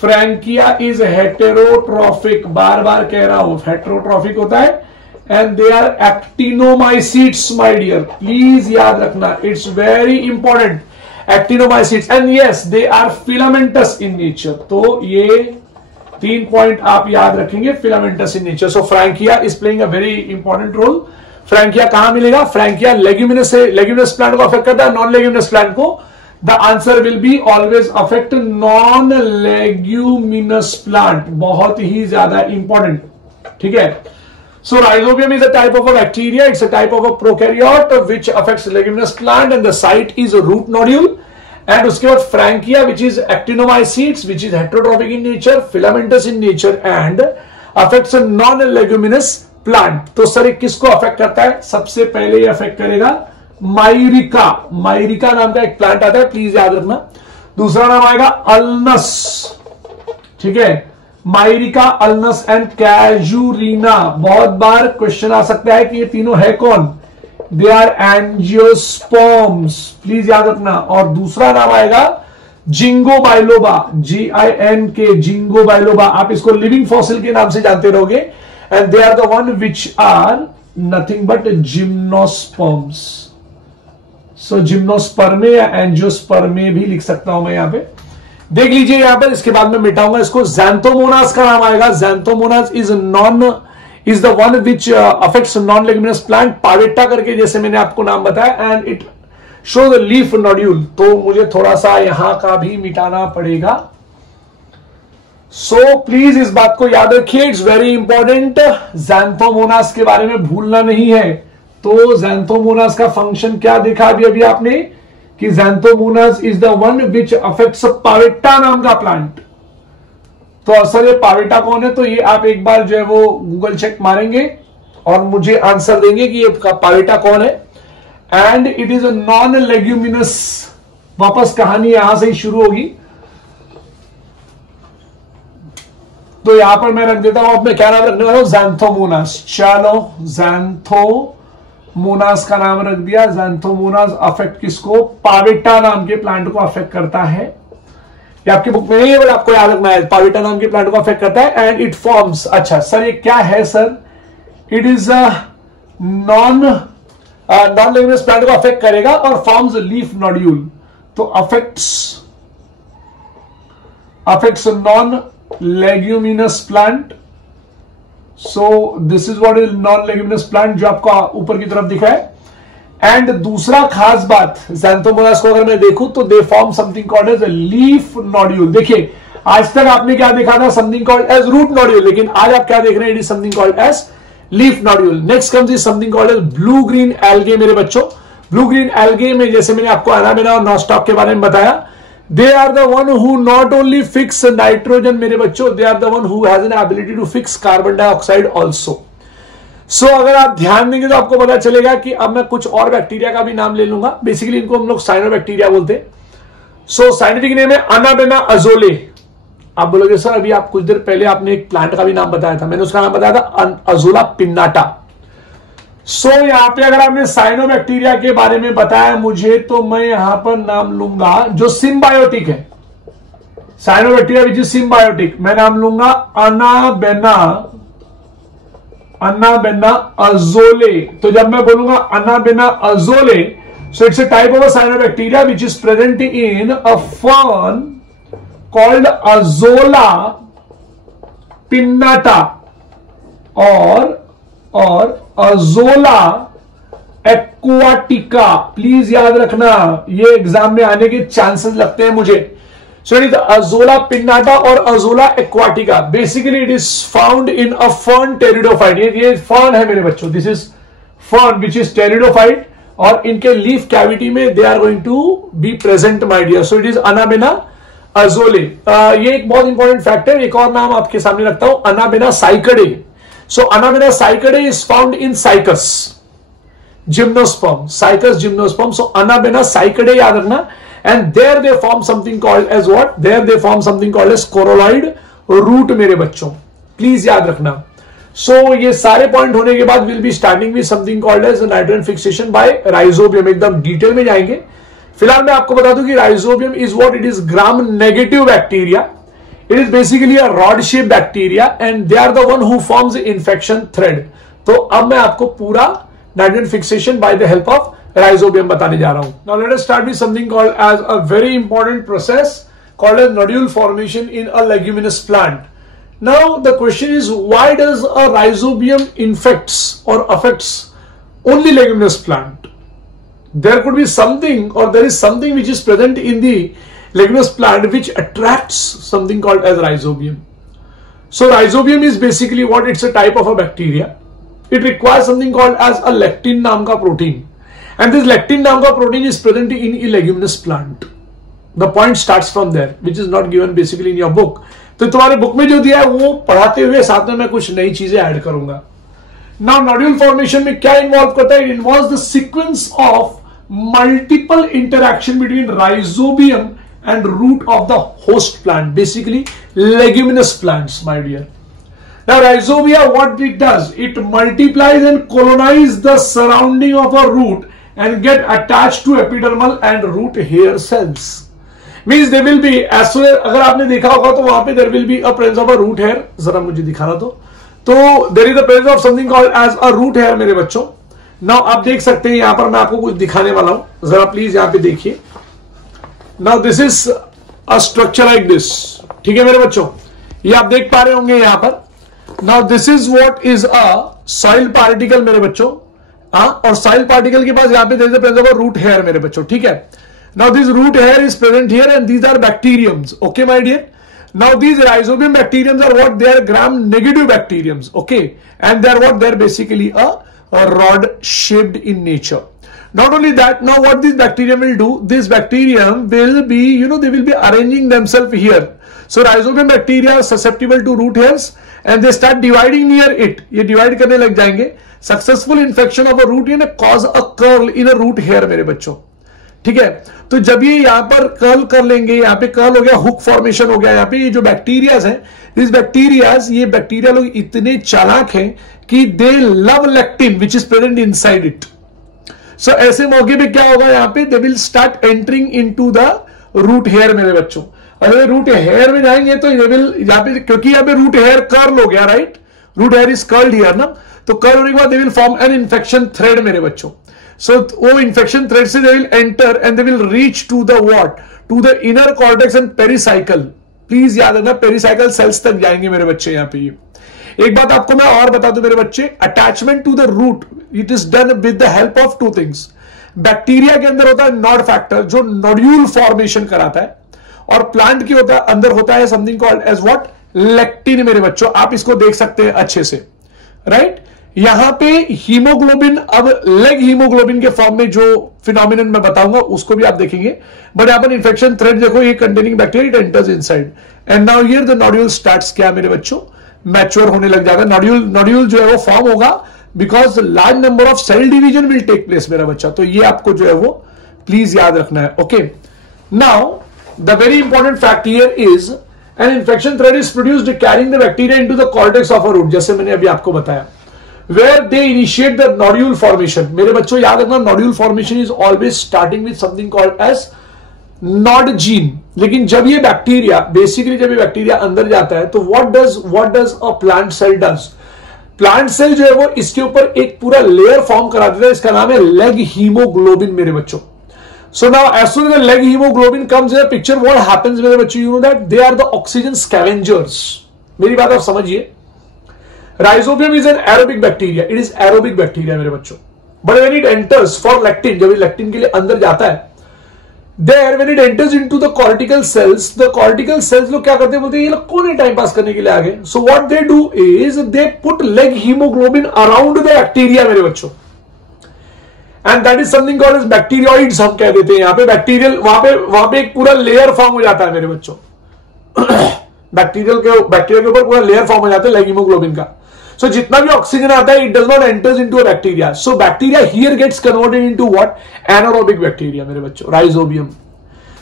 Frankia is heterotrophic, बार बार कह रहा हूं, हेटेरोट्रॉफिक होता है। And they are actinomycetes, my dear. Please याद रखना, it's very important. Actinomycetes, and yes, they are filamentous in nature. तो ये 3 पॉइंट आप याद रखेंगे, filamentous in nature. So Frankia is playing a very important role. Frankia कहां मिलेगा? Frankia leguminous plant को अफेक्ट करता है, नॉन लेग्यूमिनस प्लांट को। The answer will be always affect non leguminous plant, बहुत ही ज्यादा इंपॉर्टेंट, ठीक है? So rhizobium is a type of a bacteria, it's a type of a prokaryote which affects leguminous plant and the site is a root nodule. And उसके बाद Frankia which is actinomycetes which is heterotrophic in nature, filamentous in nature and affects a non-leguminous plant. तो sir किसको affect करता है? सबसे पहले ये affect करेगा माइरिका। माइरिका नाम का एक प्लांट आता है, प्लीज याद रखना। दूसरा नाम आएगा अल्नस, ठीक है? माइरिका, अल्नस एंड कैजुरीना। बहुत बार क्वेश्चन आ सकता है कि ये तीनों है कौन? दे आर एंजियोस्पर्म्स, प्लीज याद रखना। और दूसरा नाम आएगा ginkgo biloba, GINK, ginkgo biloba. आप इसको लिविंग फॉसिल के नाम से जानते रहोगे। And they are the one which are nothing but gymnosperms. So gymnospermae या एंजियोस्पर्मे भी लिख सकता हूं मैं यहां पे, देख लीजिए यहां पर। इसके बाद में मिटाऊंगा इसको। xanthomonas का नाम आएगा। xanthomonas is the one which affects non leguminous plant, pavetta करके जैसे मैंने आपको नाम बताया, and it show the leaf nodule. तो मुझे थोड़ा सा यहां का भी मिटाना पड़ेगा। सो प्लीज इस बात को याद रखिए, इट्स वेरी इंपॉर्टेंट। xanthomonas के बारे में भूलना नहीं है। तो xanthomonas का फंक्शन क्या देखा अभी आपने कि xanthomonas is the one which affects pavetta नाम का प्लांट। तो असल ये पावेटा कौन है? तो ये आप एक बार जो है वो गूगल चेक मारेंगे और मुझे आंसर देंगे कि ये पावेटा कौन है। And it is a non leguminous. वापस कहानी यहां से ही शुरू होगी। तो यहां पर मैं रख देता हूं, अब मैं क्या नाम रखने वाला हूं? xanthomonas। चलो xanthomonas का नाम रख दिया। xanthomonas अफेक्ट किसको? पावेटा नाम के प्लांट को अफेक्ट करता है। ये आपकी बुक में नहीं है, बट आपको याद रखना है, पावेटा नाम के प्लांट को अफेक्ट करता है। एंड इट फॉर्म्स, अच्छा सर ये क्या है sir? It is non leguminous plant को अफेक्ट करेगा और फॉर्म्स लीफ नोड्यूल। तो affects non leguminous plant. So this is what is non leguminous plant, जो आपको ऊपर की तरफ दिखा है। एंड दूसरा खास बात, xanthomonas को अगर मैं देखूं तो they form something called as leaf nodule. देखिए आज तक आपने क्या देखा था? Something called as root nodule, लेकिन आज आप क्या देख रहे हैं? It is something called as leaf nodule. Next comes is something called as blue green algae मेरे बच्चों। ब्लू ग्रीन एल्गे में जैसे मैंने आपको एनाबेना और नॉस्टॉक के बारे में बताया, they are the one who not only fix nitrogen मेरे बच्चों, they are the one who has an ability to fix carbon dioxide also. So अगर आप ध्यान देंगे तो आपको पता चलेगा कि अब मैं कुछ और बैक्टीरिया का भी नाम ले लूंगा। बेसिकली इनको हम लोग साइनोबैक्टीरिया बोलते हैं। सो साइंटिफिक नेम है अनाबेना अजोले। आप बोलोगे सर अभी आप कुछ देर पहले आपने एक प्लांट का भी नाम बताया था, मैंने उसका नाम बताया था अजोला पिन्नाटा। सो यहां पे अगर आपने साइनोबैक्टीरिया के बारे में बताया मुझे, तो मैं यहां पर नाम लूंगा जो सिम्बायोटिक है, साइनोबैक्टीरिया विच इज सिम्बायोटिक, मैं नाम लूंगा अनाबेना अजोले। तो जब मैं बोलूंगा अनाबेना Azoulay, so it's a type of a cyanobacteria which is present in a fern called Azolla pinnata or Azolla aquatica। Please याद रखना, ये एग्जाम में आने के चांसेस लगते हैं मुझे। So it is Azolla pinnata or Azolla aquatica. Basically it is found in a fern pteridophyte। ये fern है मेरे बच्चों, this is fern which is pteridophyte, और इनके लीफ कैविटी में they are going to be present my dear. So it is anabaena azollae. ये एक बहुत इंपॉर्टेंट फैक्ट है। एक और नाम आपके सामने रखता हूं, anabaena cycadeae. So anabaena cycadeae is found in cycas gymnosperm, cycas gymnosperm. So anabaena cycadeae याद रखना। And there they form something called as what, there they form something called as coralloid root मेरे बच्चों, please याद रखना। सो ये सारे point होने के बाद will be starting with something called as nitrogen fixation by rhizobium. एकदम डिटेल में जाएंगे। फिलहाल मैं आपको बता दूं कि rhizobium is what, it is gram negative bacteria. It is basically a rod shape bacteria and they are the one who forms infection thread. तो अब मैं आपको पूरा nitrogen fixation by the help of rhizobium बताने जा रहा हूं। Now let us start with something called as a very important process called as nodule formation in a leguminous plant. Now the question is, why does a rhizobium infects or affects only leguminous plant? There could be something, or there is something which is present in the leguminous plant which attracts something called as rhizobium. So rhizobium is basically what, it's a type of a bacteria. It requires something called as a lectin नाम का protein, and this lectin नाम का protein is present in a leguminous plant. The point starts from there, which is not given basically in your book. तो तुम्हारे book में जो दिया है वो पढ़ाते हुए साथ में मैं कुछ नई चीजें ऐड करूंगा। नाउ नोड्यूल फॉर्मेशन में क्या इन्वॉल्व करता है? It involves the sequence of multiple interaction between rhizobium and root of the host plant, basically leguminous plants my dear. Now rhizobia what it does, it multiplies and colonize the surrounding of a root and get attached to epidermal and root hair cells. Means they will be as soon, अगर आपने देखा होगा तो वहां पे there will be a presence of a root hair. जरा मुझे दिखाना तो there is the presence of something called as a root hair मेरे बच्चों। नाउ आप देख सकते हैं यहां पर मैं आपको कुछ दिखाने वाला हूं, जरा प्लीज यहां पे देखिए। Now this is a structure like this, ठीक है मेरे बच्चों, ये आप देख पा रहे होंगे यहां पर। Now this is what is a soil particle मेरे बच्चों, और सॉइल पार्टिकल के पास यहां पे there is the presence of a root hair मेरे बच्चों, ठीक है। Now this root hair is present here and these are bacteriums, okay my dear. Now these rhizobium bacteriums are what, they are gram negative bacteriums, okay, and they are what, they are basically a rod shaped in nature. Not only that, now what this bacterium will do, this bacterium will be, they will be arranging themselves here. So rhizobium bacteria are susceptible to root hairs and they start dividing near it. ये divide करने लग जाएंगे। Successful infection of a root hair cause a curl in a root hair मेरे बच्चों, ठीक है। तो जब ये यहां पर कर्ल कर लेंगे, यहां पे कर्ल हो गया, हुक फॉर्मेशन हो गया, यहां पे ये जो बैक्टीरियाज हैं, दिस बैक्टीरियाज, ये बैक्टीरिया लोग इतने चालाक हैं कि they love lectin which is present inside it. So ऐसे मौके पे क्या होगा, यहां पे they will start entering into the root hair मेरे बच्चों। अगर रूट हेयर में जाएंगे तो ये विल, यहां पे क्योंकि यहां पे रूट हेयर कर्ल हो गया, right, root hair is curled here ना, तो कर्ल होने के बाद they will form an infection thread मेरे बच्चों। So वो infection thread से they will enter and they will reach to the what? To the inner cortex and pericycle. Please याद रखना, pericycle cells तक जाएंगे मेरे बच्चे यहाँ पे। ये एक बात आपको मैं और बता दूं मेरे बच्चे, attachment to the root it is done with the help of two things. Bacteria के अंदर होता है नॉड फैक्टर जो नोड्यूल फॉर्मेशन कराता है, और प्लांट की होता है अंदर होता है something called as what, lectin मेरे बच्चों। आप इसको देख सकते हैं अच्छे से, राइट। यहां पे हीमोग्लोबिन, अब लेग हीमोग्लोबिन के फॉर्म में जो फिनोमिनन मैं बताऊंगा उसको भी आप देखेंगे। बट यहां पर इन्फेक्शन थ्रेड देखो, ये containing bacteria it enters inside and now here the nodule starts, क्या मेरे बच्चों, मैच्योर होने लग जाता है। नोड्यूल जो है वो फॉर्म होगा because large number of cell division will take place मेरा बच्चा। तो ये आपको जो है वो प्लीज याद रखना है। Okay, now the very important fact here is an infection thread is produced carrying the bacteria into the cortex of a root, जैसे मैंने अभी आपको बताया, where they initiate the nodule formation। मेरे बच्चों याद रखना, nodule formation is always starting with something called as nod gene। लेकिन जब ये बैक्टीरिया, बेसिकली जब ये बैक्टीरिया अंदर जाता है तो what does a plant cell does? Plant cell जो है वो इसके ऊपर एक पूरा लेयर फॉर्म करा देता है, इसका नाम है लेग हीमोग्लोबिन मेरे बच्चों। So now as soon as the leg hemoglobin comes in the picture, what happens मेरे बच्चों? You know that they are the oxygen scavengers। मेरी बात आप समझिए, rhizobium is an aerobic bacteria, it is aerobic bacteria मेरे बच्चों। But when it enters for lectin, जब lectin के लिए अंदर जाता है, there when it enters into the cortical cells, the cortical cells लोग क्या करते हैं, बोलते हैं ये लोग कौन है टाइम पास करने के लिए आ गए। So what they do is they put leg hemoglobin around the bacteria मेरे बच्चों, and that is something called as bacteroids हम कह देते हैं। यहां पे बैक्टीरियल, वहां पे एक पूरा लेयर फॉर्म हो जाता है मेरे बच्चों। बैक्टीरिया के ऊपर पूरा लेयर फॉर्म हो जाता है लेग हीमोग्लोबिन का। So जितना भी ऑक्सीजन आता है, it does not enters into a bacteria. So bacteria here gets converted into what? Anaerobic bacteria मेरे बच्चों, rhizobium.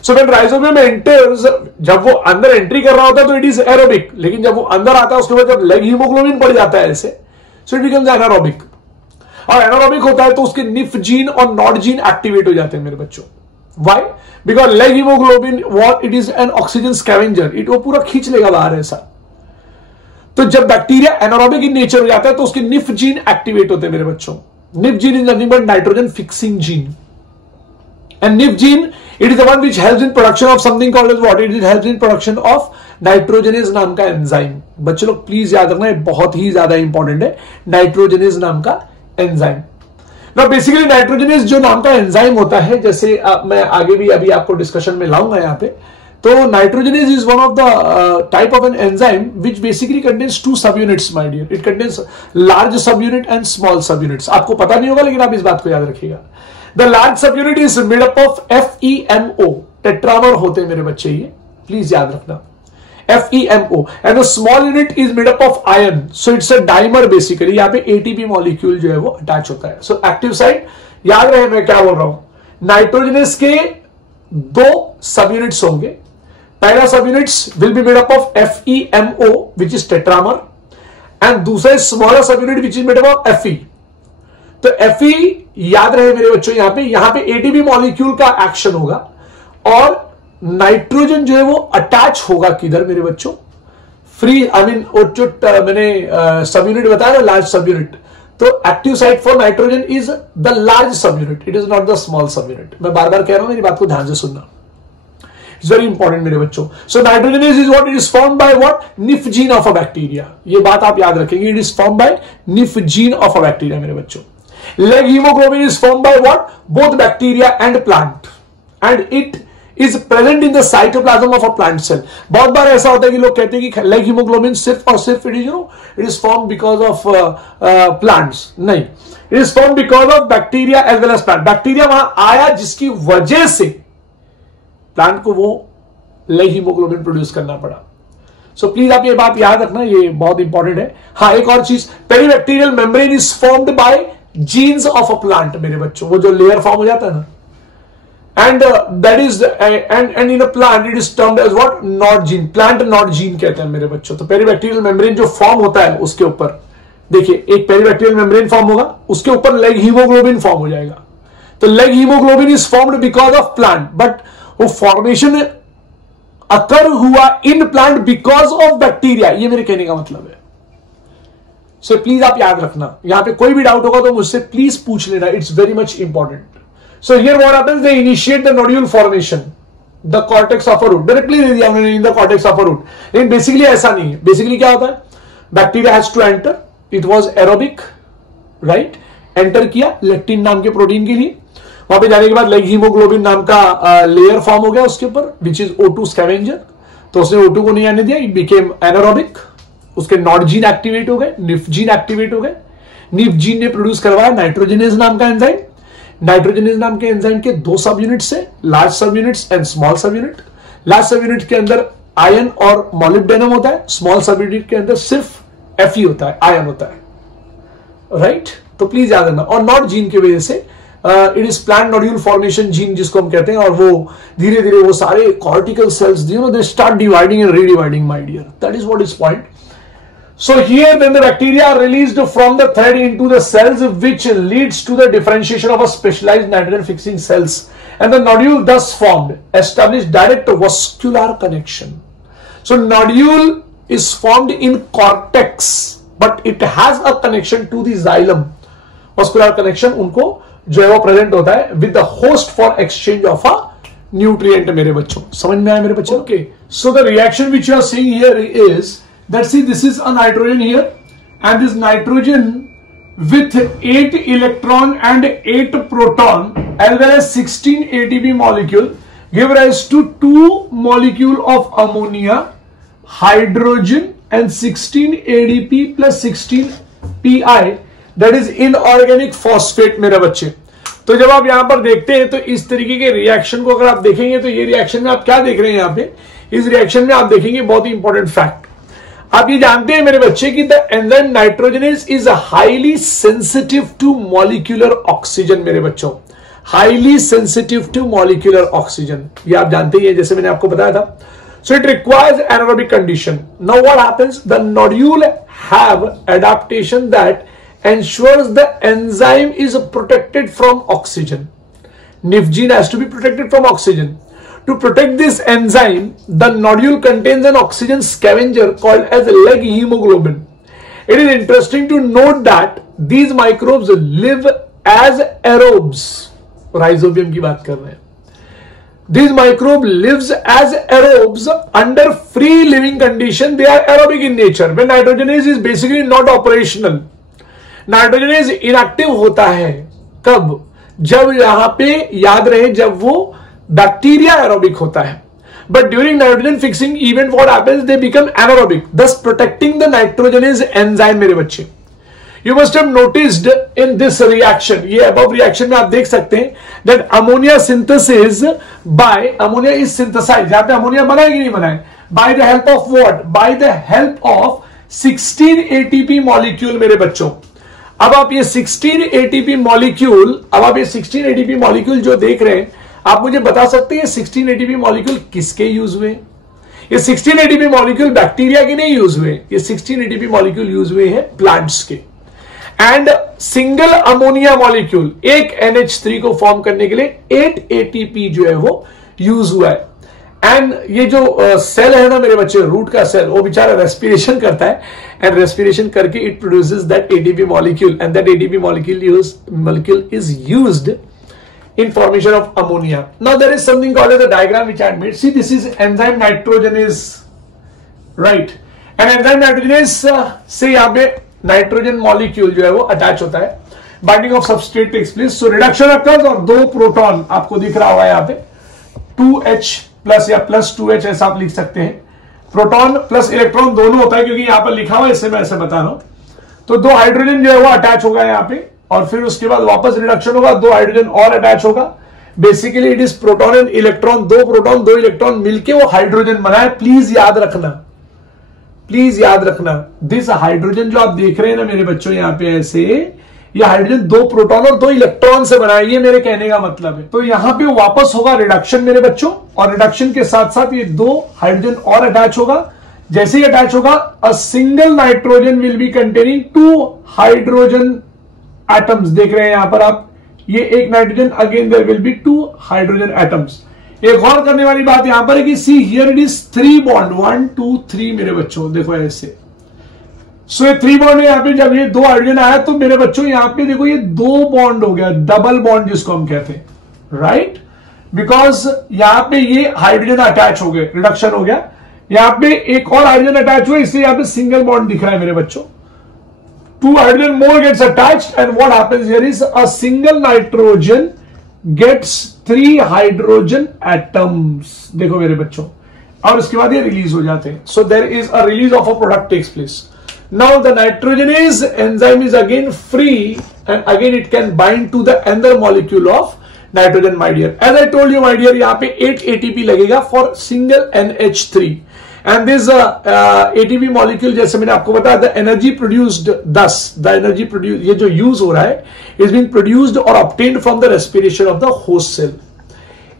So when rhizobium enters, जब वो अंदर एंट्री कर रहा होता है तो it is aerobic, लेकिन जब वो अंदर आता है उसके बाद जब लेग हीमोग्लोबिन बढ़ जाता है ऐसे, so it becomes anaerobic। और एनारोबिक होता है तो उसके निफ जीन और नॉड जीन एक्टिवेट हो जाते हैं मेरे बच्चों। Why? Because leg hemoglobin, what it is an oxygen scavenger, it वो पूरा खींच लेगा बाहर ऐसा। तो जब बैक्टीरिया एनारोबिक इन नेचर हो जाता है तो उसके निफ जीन एक्टिवेट होते हैं मेरे बच्चों। Nif gene is nothing but nitrogen fixing gene, and nif gene it is the one which helps in production of something called as what, it helps in production of nitrogenase नाम का enzyme. बच्चे लोग please याद रखना, ये बहुत ही ज्यादा important है, नाइट्रोजनेज नाम का एंजाइम। ना बेसिकली नाइट्रोजनेज जो नाम का एंजाइम होता है, जैसे मैं आगे भी अभी आपको डिस्कशन में लाऊंगा यहां पे, तो nitrogenase is one of the type of an enzyme which basically contains two sub units my dear. It contains large sub unit and small sub units. आपको पता नहीं होगा लेकिन आप इस बात को याद रखिएगा। The large sub unit is made up of FeMO, tetramer होते हैं मेरे बच्चे, ये प्लीज याद रखना, FeMO, and the small unit is made up of ion, so it's a dimer basically. यहाँ पे ATP मॉलिक्यूल जो है वो अटैच होता है। सो एक्टिव साइट याद रहे मैं क्या बोल रहा हूं, नाइट्रोजनेस के दो सब यूनिट्स होंगे। पहला sub units will be made up of FeMO which is tetramer, and दूसरा smaller sub unit which is made up of Fe। तो Fe याद रहे मेरे बच्चों, यहां पे ATP मॉलिक्यूल का एक्शन होगा और नाइट्रोजन जो है वो अटैच होगा किधर मेरे बच्चों, फ्री, आई मीन जो मैंने सब यूनिट बताया ना, लार्ज सब यूनिट, तो active site for nitrogen is the large sub unit, it is not the small सब यूनिट। मैं बार बार कह रहा हूं, मेरी बात को ध्यान से सुनना, इट्स वेरी इंपॉर्टेंट मेरे बच्चों। So nitrogenase is what, it is formed by what, nif gene of a bacteria. ये बात आप याद रखेंगे, it is formed by nif gene of a bacteria मेरे बच्चों। Leg hemoglobin is formed by what, both bacteria and plant, and it is present in the cytoplasm of a plant cell. बहुत बार ऐसा होता है कि लोग कहते हैं कि लेग हीमोग्लोबिन सिर्फ और सिर्फ it is form because of plants, नहीं, it is form because of bacteria as well as plant. Bacteria वहां आया जिसकी वजह से प्लांट को वो लेग हीमोग्लोबिन प्रोड्यूस करना पड़ा। सो प्लीज आप ये बात याद रखना, ये बहुत इंपॉर्टेंट है। हाँ, एक और चीज, peribacterial membrane is formed by genes of a plant मेरे बच्चों, वो जो लेयर फॉर्म हो जाता है ना, and that is and in a plant it is termed as what, nod gene, plant nod gene कहते हैं मेरे बच्चों। तो पेरीबैक्टीरियल मेम्ब्रेन जो फॉर्म होता है उसके ऊपर देखिए, एक पेरीबैक्टीरियल मेम्ब्रेन फॉर्म होगा, उसके ऊपर लेग हीमोग्लोबिन फॉर्म हो जाएगा। तो leg hemoglobin is formed because of plant, but वो फॉर्मेशन अकर हुआ in plant because of bacteria, ये मेरे कहने का मतलब है। सो प्लीज आप याद रखना, यहां पे कोई भी डाउट होगा तो मुझसे प्लीज पूछ लेना, it's very much important. So here what happens, they initiate the nodule formation, the cortex of a root, directly दे दिया उन्होंने in the cortex of a root, लेकिन बेसिकली ऐसा नहीं है। बेसिकली क्या होता है, bacteria has to enter, it was aerobic, right, enter किया लेक्टिन नाम के प्रोटीन के लिए, वहां पे जाने के बाद लेग हीमोग्लोबिन नाम का लेयर फॉर्म हो गया उसके ऊपर विच इज O2 स्कैवेंजर, तो उसने O2 को नहीं आने दिया, इट बिकेम एनारोबिक, उसके नॉड जीन एक्टिवेट हो गए, निफ जीन एक्टिवेट हो गए, निफ्जीन ने प्रोड्यूस करवाया नाइट्रोजनेज नाम का एंजाइम। नाइट्रोजनेज नाम के एंजाइम के दो सब यूनिट्स है, लार्ज सब यूनिट्स एंड स्मॉल सब यूनिट। लार्ज सब यूनिट के अंदर आयन और मॉलिब्डेनम होता है, स्मॉल सब यूनिट के अंदर सिर्फ Fe होता है, आयन होता है, राइट तो प्लीज याद रखना। और नॉट जीन की वजह से it is plant nodule formation gene जिसको हम कहते हैं, और वो धीरे धीरे वो सारे cortical cells they start dividing and redividing my dear, that is what is point. So here then the bacteria are released from the thread into the cells, which leads to the differentiation of a specialized nitrogen fixing cells, and the nodule thus formed established direct vascular connection. So nodule is formed in cortex, but it has a connection to the xylem. Vascular connection उनको जो है वो present होता है with the host for exchange of a nutrient। मेरे बच्चों समझ में आया मेरे बच्चों? Okay, so the reaction which you are seeing here is that, see, this is a nitrogen here, and this nitrogen with 8 electron and 8 proton as well as 16 ATP molecule give rise to 2 molecule of ammonia, hydrogen and 16 ADP plus 16 PI, that is inorganic phosphate मेरे बच्चे। तो जब आप यहां पर देखते हैं तो इस तरीके के रिएक्शन को अगर आप देखेंगे तो ये रिएक्शन में आप क्या देख रहे हैं यहां पे, इस रिएक्शन में आप देखेंगे बहुत ही इंपॉर्टेंट फैक्ट। आप ये जानते हैं मेरे बच्चे कि the enzyme nitrogenase is highly sensitive to molecular oxygen. मेरे बच्चों highly sensitive to molecular oxygen, ये आप जानते ही हैं जैसे मैंने आपको बताया था। So it requires anaerobic condition. Now what happens, the nodule have adaptation that ensures the enzyme is protected from oxygen. Nif gene has to be protected from oxygen. To protect this enzyme, the nodule contains an oxygen scavenger called as leg hemoglobin. It is interesting to note that these microbes live as aerobes. Rhizobium की बात कर रहे हैं। These microbe lives as aerobes under free living condition. They are aerobic in nature. When nitrogenase is basically not operational. Nitrogenase inactive होता है कब? जब यहां पे याद रहे जब वो बैक्टीरिया एरोबिक होता है, but during nitrogen fixing event what happens, they become anaerobic, thus protecting the nitrogenase enzyme। मेरे बच्चे you must have noticed in this reaction, ये अबव रिएक्शन में आप देख सकते हैं that ammonia synthesis by ammonia is synthesized. यहां पे अमोनिया बनाए कि नहीं बनाए, by the help of what, by the help of 16 ATP molecule. मेरे बच्चों अब आप ये 16 ATP मॉलिक्यूल, अब आप ये 16 ATP मॉलिक्यूल जो देख रहे हैं, आप मुझे बता सकते हैं 16 ATP मॉलिक्यूल किसके यूज हुए? ये 16 ATP मॉलिक्यूल बैक्टीरिया के नहीं यूज हुए, ये 16 ATP मॉलिक्यूल यूज हुए हैं प्लांट्स के। एंड सिंगल अमोनिया मॉलिक्यूल एक NH3 को फॉर्म करने के लिए 8 ATP जो है वो यूज हुआ है। एंड ये जो सेल है ना मेरे बच्चे, रूट का सेल, वो बेचारा रेस्पिरेशन करता है, एंड रेस्पिरेशन करके it produces that ATP molecule, and that ATP molecule is used in formation of ammonia. Now there is something called as the diagram which I had made. See, this is enzyme nitrogenase, right? And enzyme nitrogenase से यहाँ पे nitrogen molecule जो है वो attach होता है, binding of substrate takes place, so reduction occurs, और 2 proton आपको दिख रहा होगा यहाँ पे 2H प्लस या प्लस 2H ऐसा आप लिख सकते हैं। प्रोटॉन प्लस इलेक्ट्रॉन दोनों होता है क्योंकि यहाँ पर लिखा हुआ है, इससे मैं ऐसे बता रहा हूं। तो 2 हाइड्रोजन जो है वो अटैच होगा यहाँ पे, और फिर उसके बाद वापस रिडक्शन होगा, 2 हाइड्रोजन और अटैच होगा। Basically it is proton and electron, 2 proton 2 electron मिलके वो हाइड्रोजन बना है। प्लीज याद रखना, प्लीज याद रखना, दिस हाइड्रोजन जो आप देख रहे हैं ना मेरे बच्चों यहाँ पे ऐसे, ये हाइड्रोजन 2 प्रोटॉन और 2 इलेक्ट्रॉन से बना है, ये मेरे कहने का मतलब है। तो यहाँ पे वापस होगा रिडक्शन मेरे बच्चों, और रिडक्शन के साथ साथ ये 2 हाइड्रोजन और अटैच होगा। जैसे ही अटैच होगा, a single nitrogen will be containing 2 hydrogen atoms. देख रहे हैं यहां पर आप, ये एक nitrogen, again there will be 2 hydrogen atoms. एक और करने वाली बात यहां पर है कि see here it is 3 bond, 1 2 3 मेरे बच्चों, देखो ऐसे। सो ये 3 बॉन्ड में यहां पे जब ये 2 हाइड्रोजन आया तो मेरे बच्चों यहां पे देखो ये 2 बॉन्ड हो गया, डबल बॉन्ड जिसको हम कहते हैं, राइट? बिकॉज यहां पे ये हाइड्रोजन अटैच हो गए, रिडक्शन हो गया, यहां पे एक और हाइड्रोजन अटैच हुआ, इसलिए यहां पे सिंगल बॉन्ड दिख रहा है मेरे बच्चों। 2 hydrogen more gets attached, and what happens here is a single nitrogen gets 3 hydrogen atoms। देखो मेरे बच्चों, और इसके बाद ये रिलीज हो जाते हैं। So there is a release of a product takes place। Now the nitrogenase enzyme is again free and again it can bind to the another molecule of nitrogen, my dear. As I told you, my dear, यहाँ पे 8 ATP लगेगा for single NH3 and this ATP molecule जैसे मैंने आपको बताया the energy produced thus the energy produced ये जो use हो रहा है is being produced or obtained from the respiration of the host cell.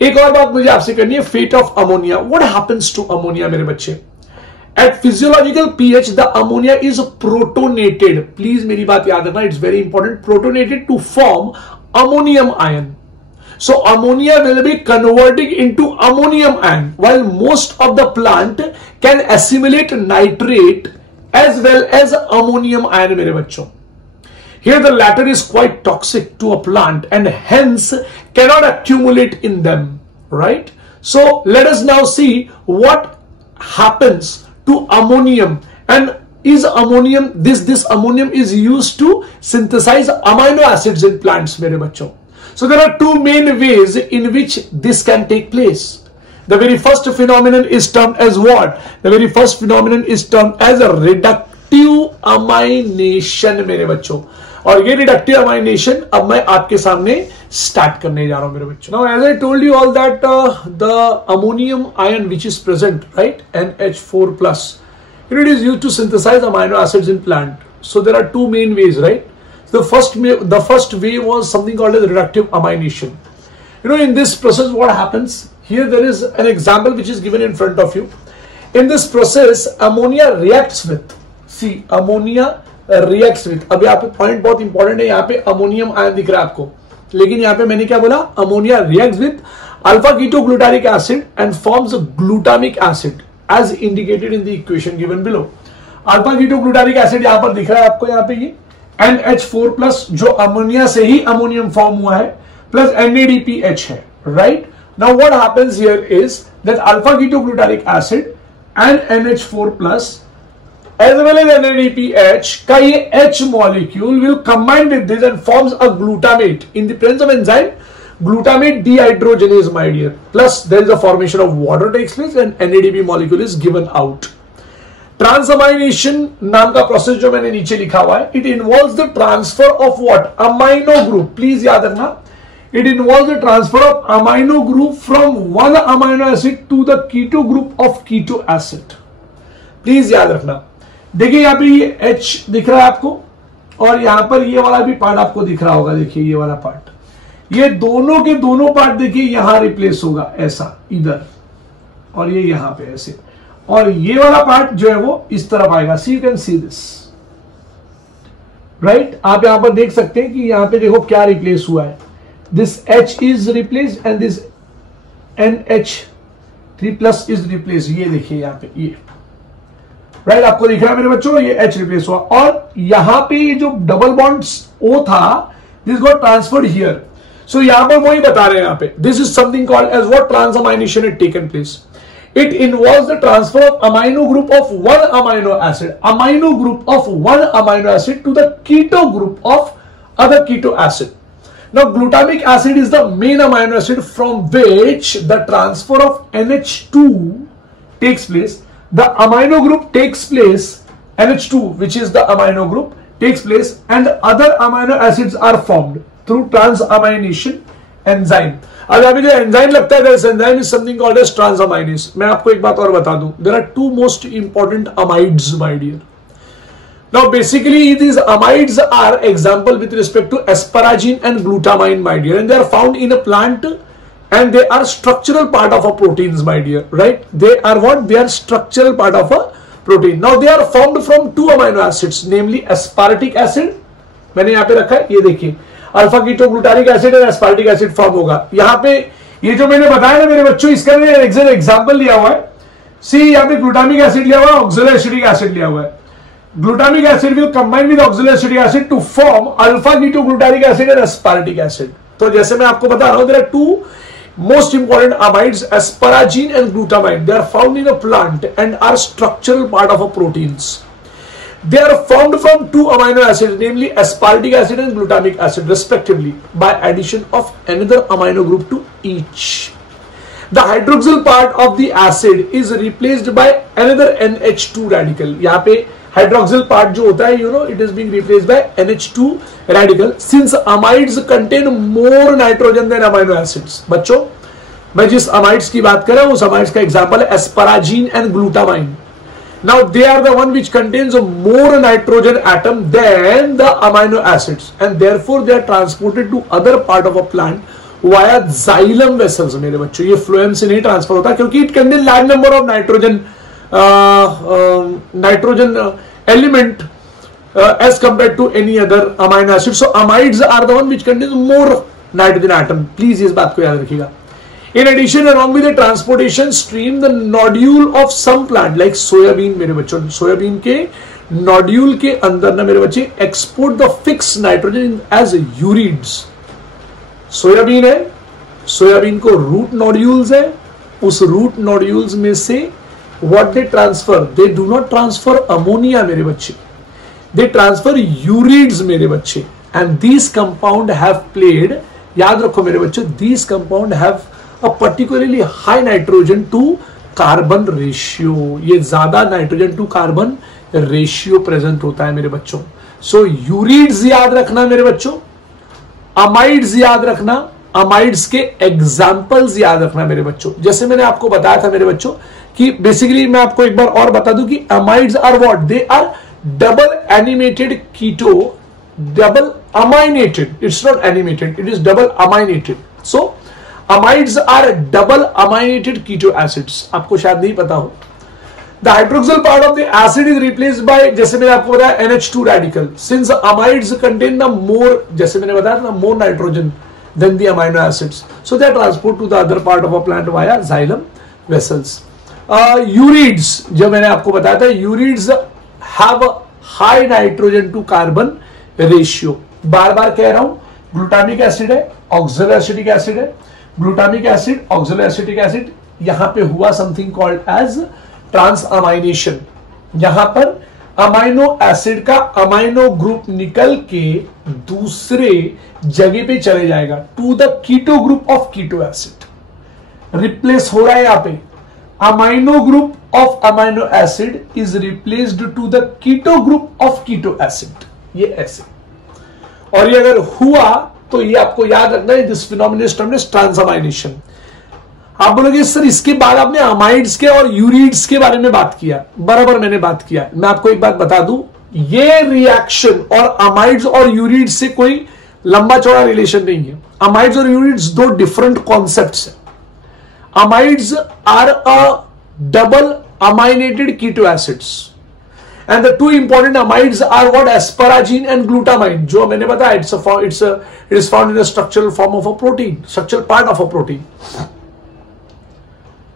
एक और बात मुझे आपसे करनी है, fate of ammonia. What happens to ammonia मेरे बच्चे? At physiological pH, the ammonia is protonated. Please मेरी बात याद रखना, it's very important. Protonated to form ammonium ion. So ammonia will be converting into ammonium ion, while most of the plant can assimilate nitrate as well as ammonium ion. मेरे बच्चों, here the latter is quite toxic to a plant and hence cannot accumulate in them. Right? So let us now see what happens to ammonium, and is ammonium this ammonium is used to synthesize amino acids in plants मेरे बच्चों. So there are two main ways in which this can take place. The very first phenomenon is termed as what? The very first phenomenon is termed as a reductive amination मेरे बच्चों, और ये reductive amination अब मैं आपके सामने start करने जा रहा हूं मेरे बच्चों. Now as I told you all that the ammonium ion which is present, right, NH4 plus, it is used to synthesize amino acids in plant. So there are two main ways, right? The first way was something called as reductive amination. You know, in this process what happens, here there is an example which is given in front of you. In this process ammonia reacts with, see, ammonia reacts with, अभी यहाँ पे point बहुत important है, यहाँ पे ammonium ion दिख रहा है आपको, लेकिन यहाँ पे मैंने क्या बोला, ammonia reacts with alpha ketoglutaric acid and forms glutamic acid as indicated in the equation given below. Alpha ketoglutaric acid यहाँ पर दिख रहा है आपको, यहाँ पे ये NH4 प्लस जो अमोनिया से ही अमोनियम फॉर्म हुआ है प्लस NADPH है, right. Now what happens here is that alpha ketoglutaric acid and NH4 plus as well as NADPH का ये H molecule will combine with this and forms a glutamate. In the presence of enzyme, glutamate dehydrogenase, my dear, plus there is a formation of water takes place and NADP molecule is given out. Transamination नाम का process जो मैंने नीचे लिखा हुआ है, it involves the transfer of what? Amino group. Please याद रखना, it involves the transfer of amino group from one amino acid to the keto group of keto acid. Please याद रखना. देखिए यहाँ पे ये H दिख रहा है आपको और यहाँ पर ये वाला भी पार्ट आपको दिख रहा होगा. देखिए ये वाला पार्ट, ये दोनों के दोनों पार्ट देखिए यहां रिप्लेस होगा ऐसा इधर, और ये यहां पे ऐसे, और ये वाला पार्ट जो है वो इस तरफ आएगा. See you can see this, right. आप यहां पर देख सकते हैं कि यहां पे देखो क्या रिप्लेस हुआ है. This H is replaced and this NH3 plus is replace. ये देखिए यहां पे ये, राइट, आपको दिख रहा है मेरे बच्चों, ये H रिप्लेस हुआ, और यहां पे ये जो डबल बॉन्ड O था, this got transferred here. So यहां पर वही बता रहे हैं यहाँ पे, this is something called as what transamination it taken place. It involves the transfer of amino group of one amino acid to the keto group of other keto acid. Now glutamic acid is the main amino acid from which the transfer of NH2 takes place. The amino group takes place, NH2 which is the amino group takes place, and other amino acids are formed through transamination enzyme. अब अभी जो enzyme लगता है, this enzyme is something called as transaminase. मैं आपको एक बात और बता दूं, there are two most important amides, my dear. Now basically these amides are example with respect to asparagine and glutamine, my dear, and they are found in a plant and they are structural part of a proteins, my dear, right? They are what? They are structural part of a protein. Now they are formed from two amino acids, namely aspartic acid. मैंने यहाँ पे रखा है, ये देखिए, alpha ketoglutaric acid और aspartic acid form होगा. यहाँ पे ये जो मैंने बताया ना मेरे बच्चों, इसका मैंने एग्जांपल लिया हुआ है. सी यहाँ पे ग्लूटामिक एसिड लिया हुआ है, ऑक्सैलोएसिटिक एसिड लिया हुआ है. Glutamic acid will combine with oxaloacetic acid to form alpha ketoglutaric acid and aspartic acid. तो जैसे मैं आपको बता रहा हूं, there are two most important amides, asparagine and glutamine. They are found in a plant and are structural part of a proteins. They are formed from two amino acids, namely aspartic acid and glutamic acid respectively, by addition of another amino group to each. The hydroxyl part of the acid is replaced by another NH2 radical. यहाँ पे hydroxyl part जो होता है it is being replaced by NH2 radical since amides contain more nitrogen than amino acids. बच्चों मैं जिस amides की बात कर रहा हूं उस अमाइड्स का एग्जांपल है asparagine and glutamine. Now they are the one which contains more nitrogen atom than the amino acids and therefore they are transported to other part of a plant via xylem vessels। मेरे बच्चों ये phloem से नहीं transfer होता क्योंकि it contains large number of nitrogen element as compared to any other amino acid। So amides are the one which contains more nitrogen atom। Please इस बात को याद रखिएगा। In addition, along with the transportation stream, the nodule of some plant like soybean, मेरे बच्चों soybean के nodule के अंदर ना मेरे बच्चे export the fix nitrogen as ureides. Soybean है, सोयाबीन को रूट नोड्यूल्स है, उस रूट नोड्यूल्स में से what they transfer, they do not transfer ammonia मेरे बच्चे, दे ट्रांसफर यूरिड्स मेरे बच्चे। And these compound have played, याद रखो मेरे बच्चों, these compound have a particularly high nitrogen to carbon ratio। ये ज्यादा nitrogen to carbon ratio present होता है मेरे बच्चों। सो यूरिड्स याद रखना मेरे बच्चों, अमाइड्स याद रखना, अमाइड्स के एग्जांपल्स याद रखना मेरे बच्चों। जैसे मैंने आपको बताया था मेरे बच्चों कि बेसिकली मैं आपको एक बार और बता दूं कि amides are what, they are double animated keto, double aminated, its not animated, it is double aminated. So amides are double aminated keto acids. आपको शायद नहीं पता हो। The hydroxyl part of the acid is replaced by, जैसे मैंने आपको बताया, NH2 radical since amides contain the more, जैसे मैंने बताया था, more nitrogen than the amino acids, so they are transport to the other part of a plant via xylem vessels. Ureides, जो मैंने आपको बताया था, ureides have high nitrogen to carbon ratio. बार बार कह रहा हूं, ग्लूटामिक एसिड है, ऑक्सैलोएसिटिक एसिड है, ग्लूटामिक एसिड, ऑक्सैलोएसिटिक एसिड, यहां पे हुआ समथिंग कॉल्ड एज ट्रांसअमाइनेशन। यहां पर अमाइनो एसिड का अमाइनो ग्रुप निकल के दूसरे जगह पे चले जाएगा to the keto group of keto acid. Replace हो रहा है यहां पे, amino group of amino acid is replaced to the keto group of keto acid. ये ऐसे, और ये अगर हुआ तो ये आपको याद रखना है, this phenomenon is termed as transamination. आप बोलोगे सर इसके बाद आपने अमाइड्स के और यूरिड्स के बारे में बात किया, बराबर मैंने बात किया। मैं आपको एक बात बता दूं, ये रिएक्शन और अमाइड्स और यूरिड्स से कोई लंबा चौड़ा रिलेशन नहीं है। अमाइड्स और यूरिड्स दो डिफरेंट कॉन्सेप्ट्स हैं। Amides are a double aminated keto acids and the two important amides are what, asparagine and glutamine, जो मैंने बताया it is found in the structural form of a protein, structural part of a protein,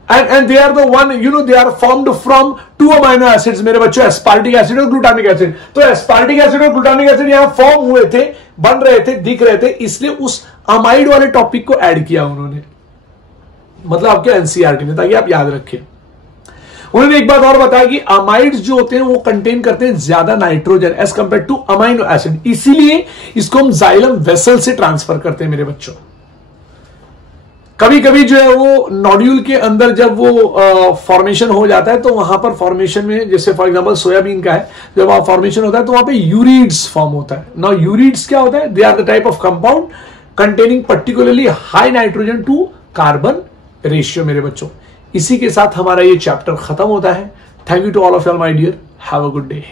and they are the one, they are formed from two amino acids मेरे बच्चों, aspartic acid और glutamic acid। तो aspartic acid और glutamic acid यहां form हुए थे, बन रहे थे, दिख रहे थे, इसलिए उस अमाइड वाले टॉपिक को ऐड किया उन्होंने, मतलब आपके एनसीईआरटी में, ताकि आप याद रखें। उन्होंने एक बात और बताया कि अमाइड्स जो होते हैं वो कंटेन करते हैं ज्यादा nitrogen as compare to amino acid, इसीलिए इसको हम जाइलम वेसल से ट्रांसफर करते हैं मेरे बच्चों। कभी कभी जो है वो नोड्यूल के अंदर जब वो फॉर्मेशन हो जाता है तो वहां पर फॉर्मेशन में, जैसे फॉर एग्जांपल सोयाबीन का है, जब वहां फॉर्मेशन होता है तो वहां पे यूरिड्स फॉर्म होता है। नाउ यूरिड्स क्या होता है, they are the type of compound containing particularly high nitrogen to carbon ratio मेरे बच्चों। इसी के साथ हमारा ये चैप्टर खत्म होता है। Thank you to all of you my dear, have a good day.